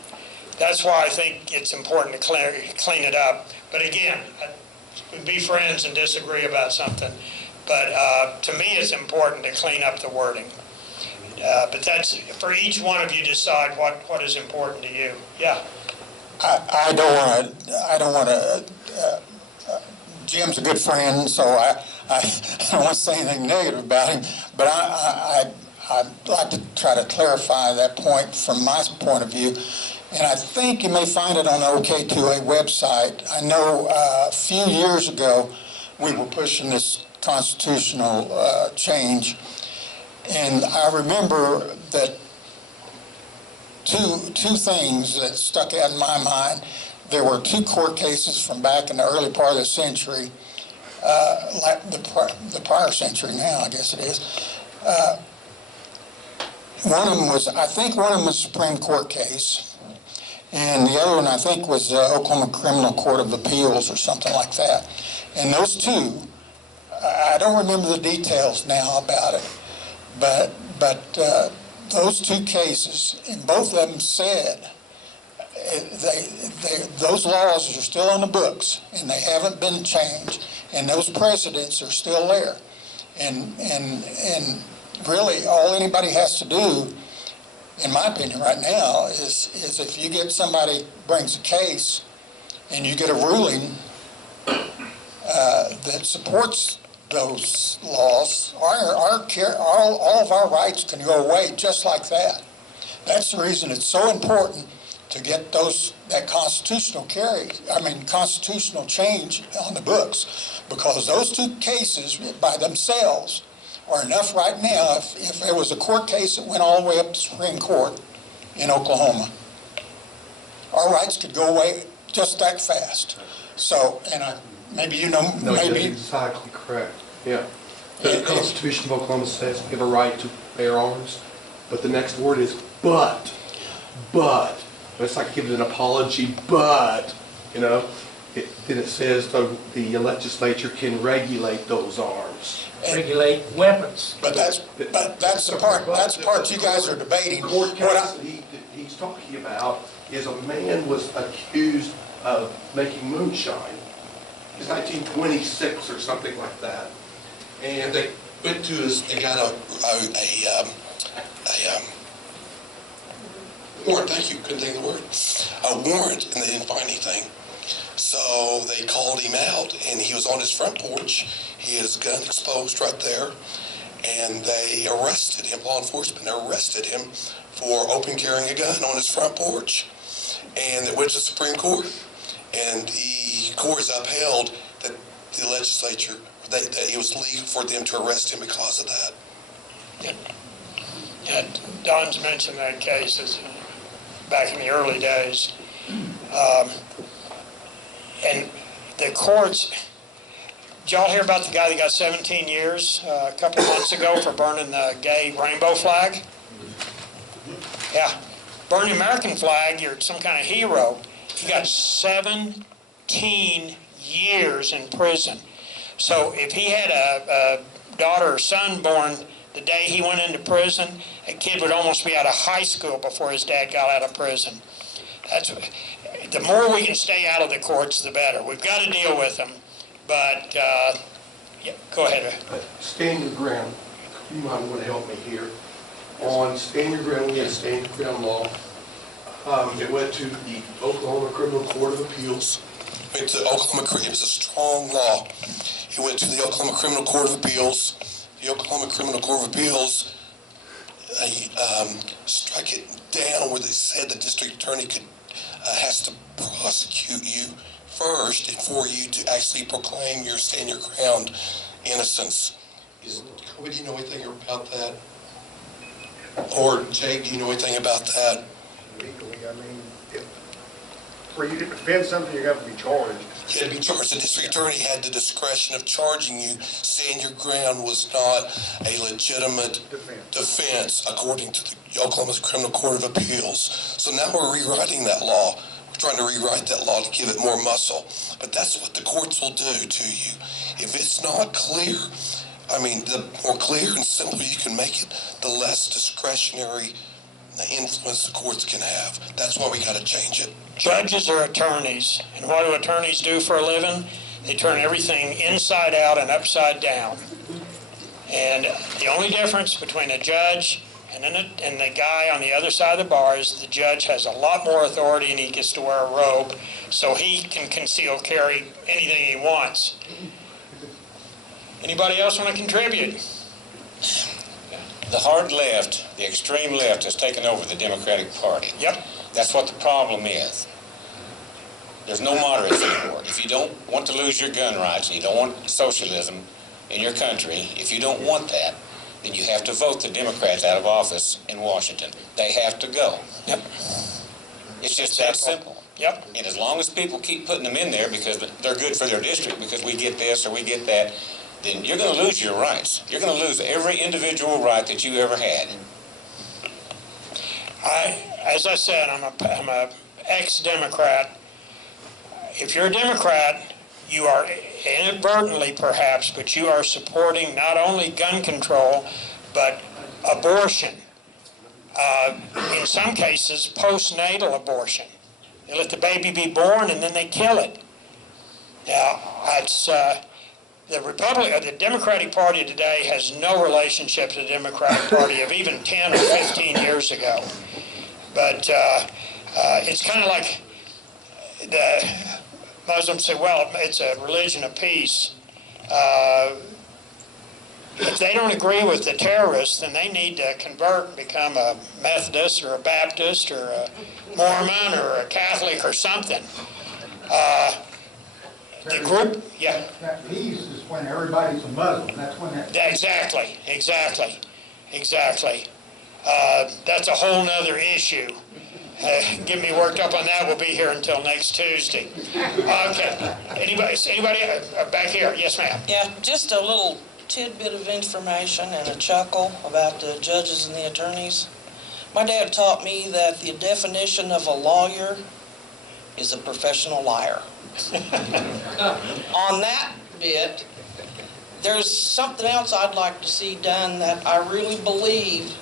That's why I think it's important to clean it up. But again, we'd be friends and disagree about something. But to me, it's important to clean up the wording. But that's for each one of you decide what is important to you. Yeah. I don't want to. Jim's a good friend, so I don't want to say anything negative about him. But I'd like to try to clarify that point from my point of view. And I think you may find it on the OK2A website. I know a few years ago we were pushing this constitutional change. And I remember that two things that stuck out in my mind. there were 2 court cases from back in the early part of the century, the prior century now, I guess it is. One of them was, I think one of them was a Supreme Court case, and the other one I think was the Oklahoma Criminal Court of Appeals or something like that. And those 2, I don't remember the details now about it, but those 2 cases, and both of them said those laws are still on the books, and they haven't been changed, and those precedents are still there. And really, all anybody has to do, in my opinion right now, is if you get somebody brings a case and you get a ruling that supports those laws, all of our rights can go away just like that. That's the reason it's so important to get that constitutional change on the books, because those 2 cases by themselves are enough right now. If there was a court case that went all the way up to Supreme Court in Oklahoma, our rights could go away just that fast. So, and maybe you know, No, maybe... that's exactly correct, yeah. The Constitution of Oklahoma says you have a right to bear arms, but the next word is but. It's like giving an apology, but, you know, then it says the legislature can regulate those arms. Regulate weapons. But that's the part you guys are debating. The court case that he's talking about is a man was accused of making moonshine. It's 1926 or something like that. And they went to They got a warrant, thank you, couldn't think of the word. A warrant, and they didn't find anything. So they called him out, and he was on his front porch. He had his gun exposed right there, and they arrested him. Law enforcement arrested him for open carrying a gun on his front porch. And it went to the Supreme Court, and the court upheld that the legislature, that it was legal for them to arrest him because of that. Yeah, Don's mentioned that case back in the early days. And the courts, did y'all hear about the guy that got 17 years a couple of months ago for burning the gay rainbow flag? Yeah, burn the American flag, you're some kind of hero. He got 17 years in prison. So if he had a daughter or son born the day he went into prison, a kid would almost be out of high school before his dad got out of prison. The more we can stay out of the courts, the better. We've got to deal with them, but yeah, go ahead. Stand your ground. You might want to help me here. On stand your ground, we have stand your ground law. It went to the Oklahoma Criminal Court of Appeals. It was a strong law. It went to the Oklahoma Criminal Court of Appeals. The Oklahoma Criminal Court of Appeals struck it down where they said the district attorney has to prosecute you first and for you to actually proclaim your stand your ground innocence. Do you know anything about that? Or Jake, do you know anything about that? Legally, I mean, for you to defend something, you have to be charged. You had to be charged. The district attorney had the discretion of charging you. Stand your ground was not a legitimate defense according to the Oklahoma Criminal Court of Appeals. So now we're rewriting that law. We're trying to rewrite that law to give it more muscle. But that's what the courts will do to you. If it's not clear, I mean, the more clear and simple you can make it, the less discretionary influence the courts can have. That's why we got to change it. Judges are attorneys, and what do attorneys do for a living? They turn everything inside out and upside down. And the only difference between a judge and the guy on the other side of the bar is the judge has a lot more authority and he gets to wear a robe, so he can conceal carry anything he wants. Anybody else want to contribute? The hard left, the extreme left, has taken over the Democratic Party. Yep. That's what the problem is. There's no moderates anymore. If you don't want to lose your gun rights, and you don't want socialism in your country, if you don't want that, then you have to vote the Democrats out of office in Washington. They have to go. Yep. It's just that simple. Yep. And as long as people keep putting them in there because they're good for their district, because we get this or we get that, then you're going to lose your rights. You're going to lose every individual right that you ever had. As I said, I'm a ex-Democrat. If you're a Democrat, you are inadvertently perhaps, but you are supporting not only gun control, but abortion. In some cases, postnatal abortion. They let the baby be born and then they kill it. Now, it's the Democratic Party today has no relationship to the Democratic Party of even 10 or 15 years ago. But it's kind of like the Muslims say, well, it's a religion of peace. If they don't agree with the terrorists, then they need to convert and become a Methodist or a Baptist or a Mormon or a Catholic or something. The group, yeah. That peace is when everybody's a Muslim. That's when that. Exactly. That's a whole nother issue. Get me worked up on that. We'll be here until next Tuesday. Okay. Anybody back here? Yes, ma'am. Yeah, just a little tidbit of information and a chuckle about the judges and the attorneys. My dad taught me that the definition of a lawyer is a professional liar. On that bit, there's something else I'd like to see done that I really believe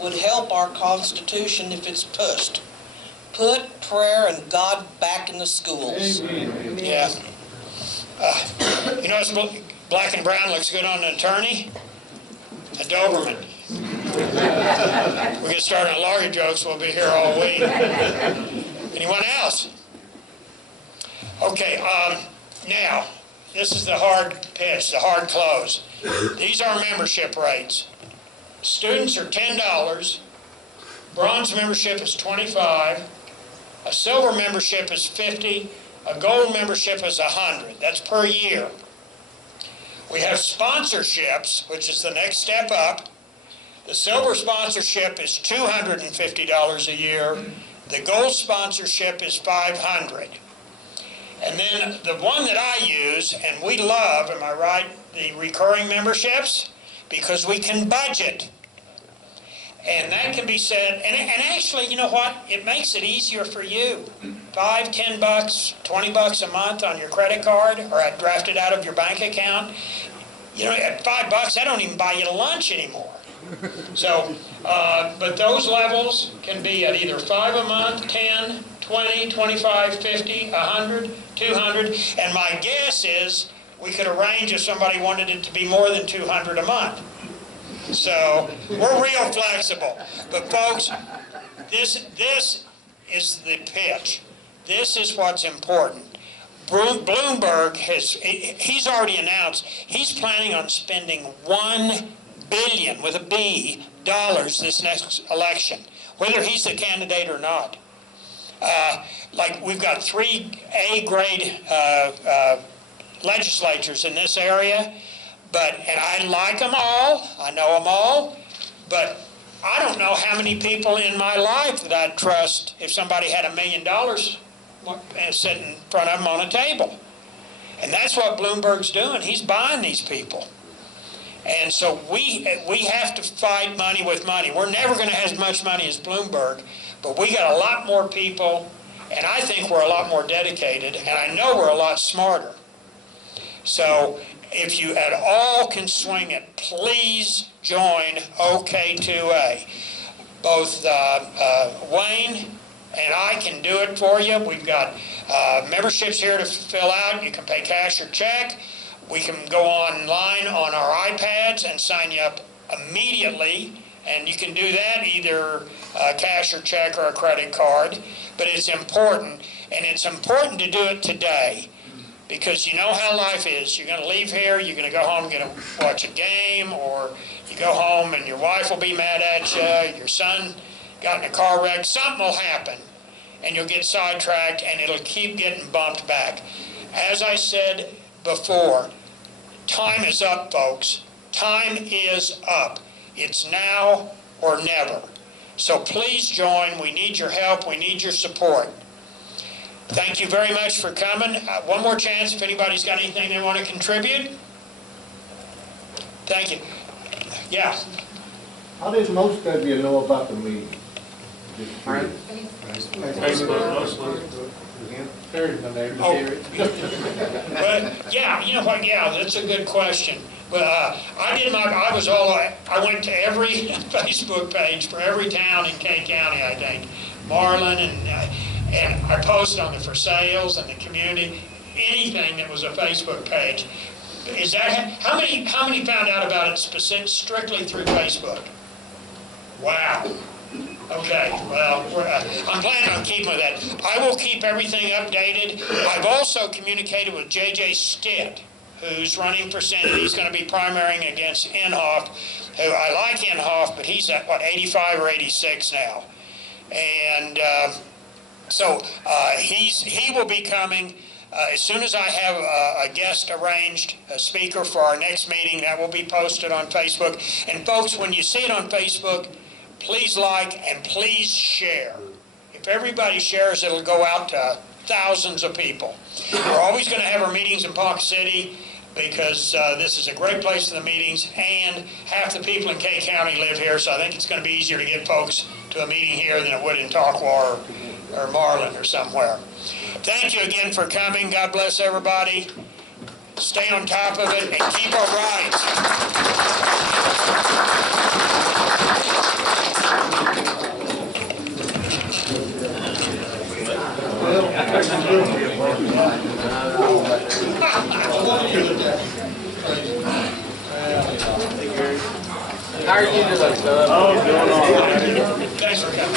would help our Constitution if it's pushed. Put prayer and God back in the schools. Amen. Yeah. You know, it's black and brown looks good on an attorney. A Doberman. We get started on lawyer jokes, we'll be here all week. Anyone else? Okay, now, this is the hard pitch, the hard close. These are membership rates. Students are $10, bronze membership is $25, a silver membership is $50, a gold membership is $100. That's per year. We have sponsorships, which is the next step up. The silver sponsorship is $250 a year. The gold sponsorship is $500. And then the one that I use, and we love, am I right, the recurring memberships, because we can budget. And that can be said, and actually, you know what? It makes it easier for you. $5, $10, $20 a month on your credit card, or drafted out of your bank account. You know, at $5, I don't even buy you lunch anymore. So, but those levels can be at either $5 a month, 10, 20, 25, 50, 100, 200, and my guess is we could arrange if somebody wanted it to be more than 200 a month. So we're real flexible. But folks, this is the pitch. This is what's important. Bloomberg he's already announced he's planning on spending $1 billion with a B dollars this next election, whether he's the candidate or not. Like we've got 3 A-grade legislatures in this area, and I like them all, I know them all, but I don't know how many people in my life that I'd trust if somebody had $1 million and sitting in front of them on a table. And that's what Bloomberg's doing. He's buying these people. And so we have to fight money with money. We're never going to have as much money as Bloomberg, but we got a lot more people, and I think we're a lot more dedicated, and I know we're a lot smarter. So if you at all can swing it, please join OK2A. Both Wayne and I can do it for you. We've got memberships here to fill out. You can pay cash or check. We can go online on our iPads and sign you up immediately, and you can do that either cash or check or a credit card. But it's important, and it's important to do it today, because you know how life is. You're going to leave here, you're going to go home, you're going to watch a game, or you go home and your wife will be mad at you, your son got in a car wreck, something will happen, and you'll get sidetracked, and it'll keep getting bumped back. As I said before, time is up, folks. Time is up. It's now or never. So please join. We need your help. We need your support. Thank you very much for coming. One more chance if anybody's got anything they want to contribute. Thank you. Yeah. How did most of you know about the meeting? Facebook, mostly. But, yeah, you know what, yeah, that's a good question. But I went to every Facebook page for every town in Kay County, I think. Marlin, and I posted on the for sales and the community, anything that was a Facebook page. Is that, how many found out about it strictly through Facebook? Wow. Okay, well, I'm planning on keeping with that. I will keep everything updated. I've also communicated with J.J. Stitt, who's running for Senate. He's going to be primarying against Inhofe, who I like Inhofe, but he's at, 85 or 86 now. And so he will be coming. As soon as I have a guest arranged, a speaker for our next meeting, that will be posted on Facebook. And folks, when you see it on Facebook, please like and please share. If everybody shares, it'll go out to thousands of people. We're always going to have our meetings in Ponca City because this is a great place for the meetings, and half the people in Kay County live here, so I think it's going to be easier to get folks to a meeting here than it would in Tahquah or Marlin or somewhere. Thank you again for coming. God bless everybody. Stay on top of it and keep our rights. How are you doing, Doug? Oh, doing all right. Thanks for coming.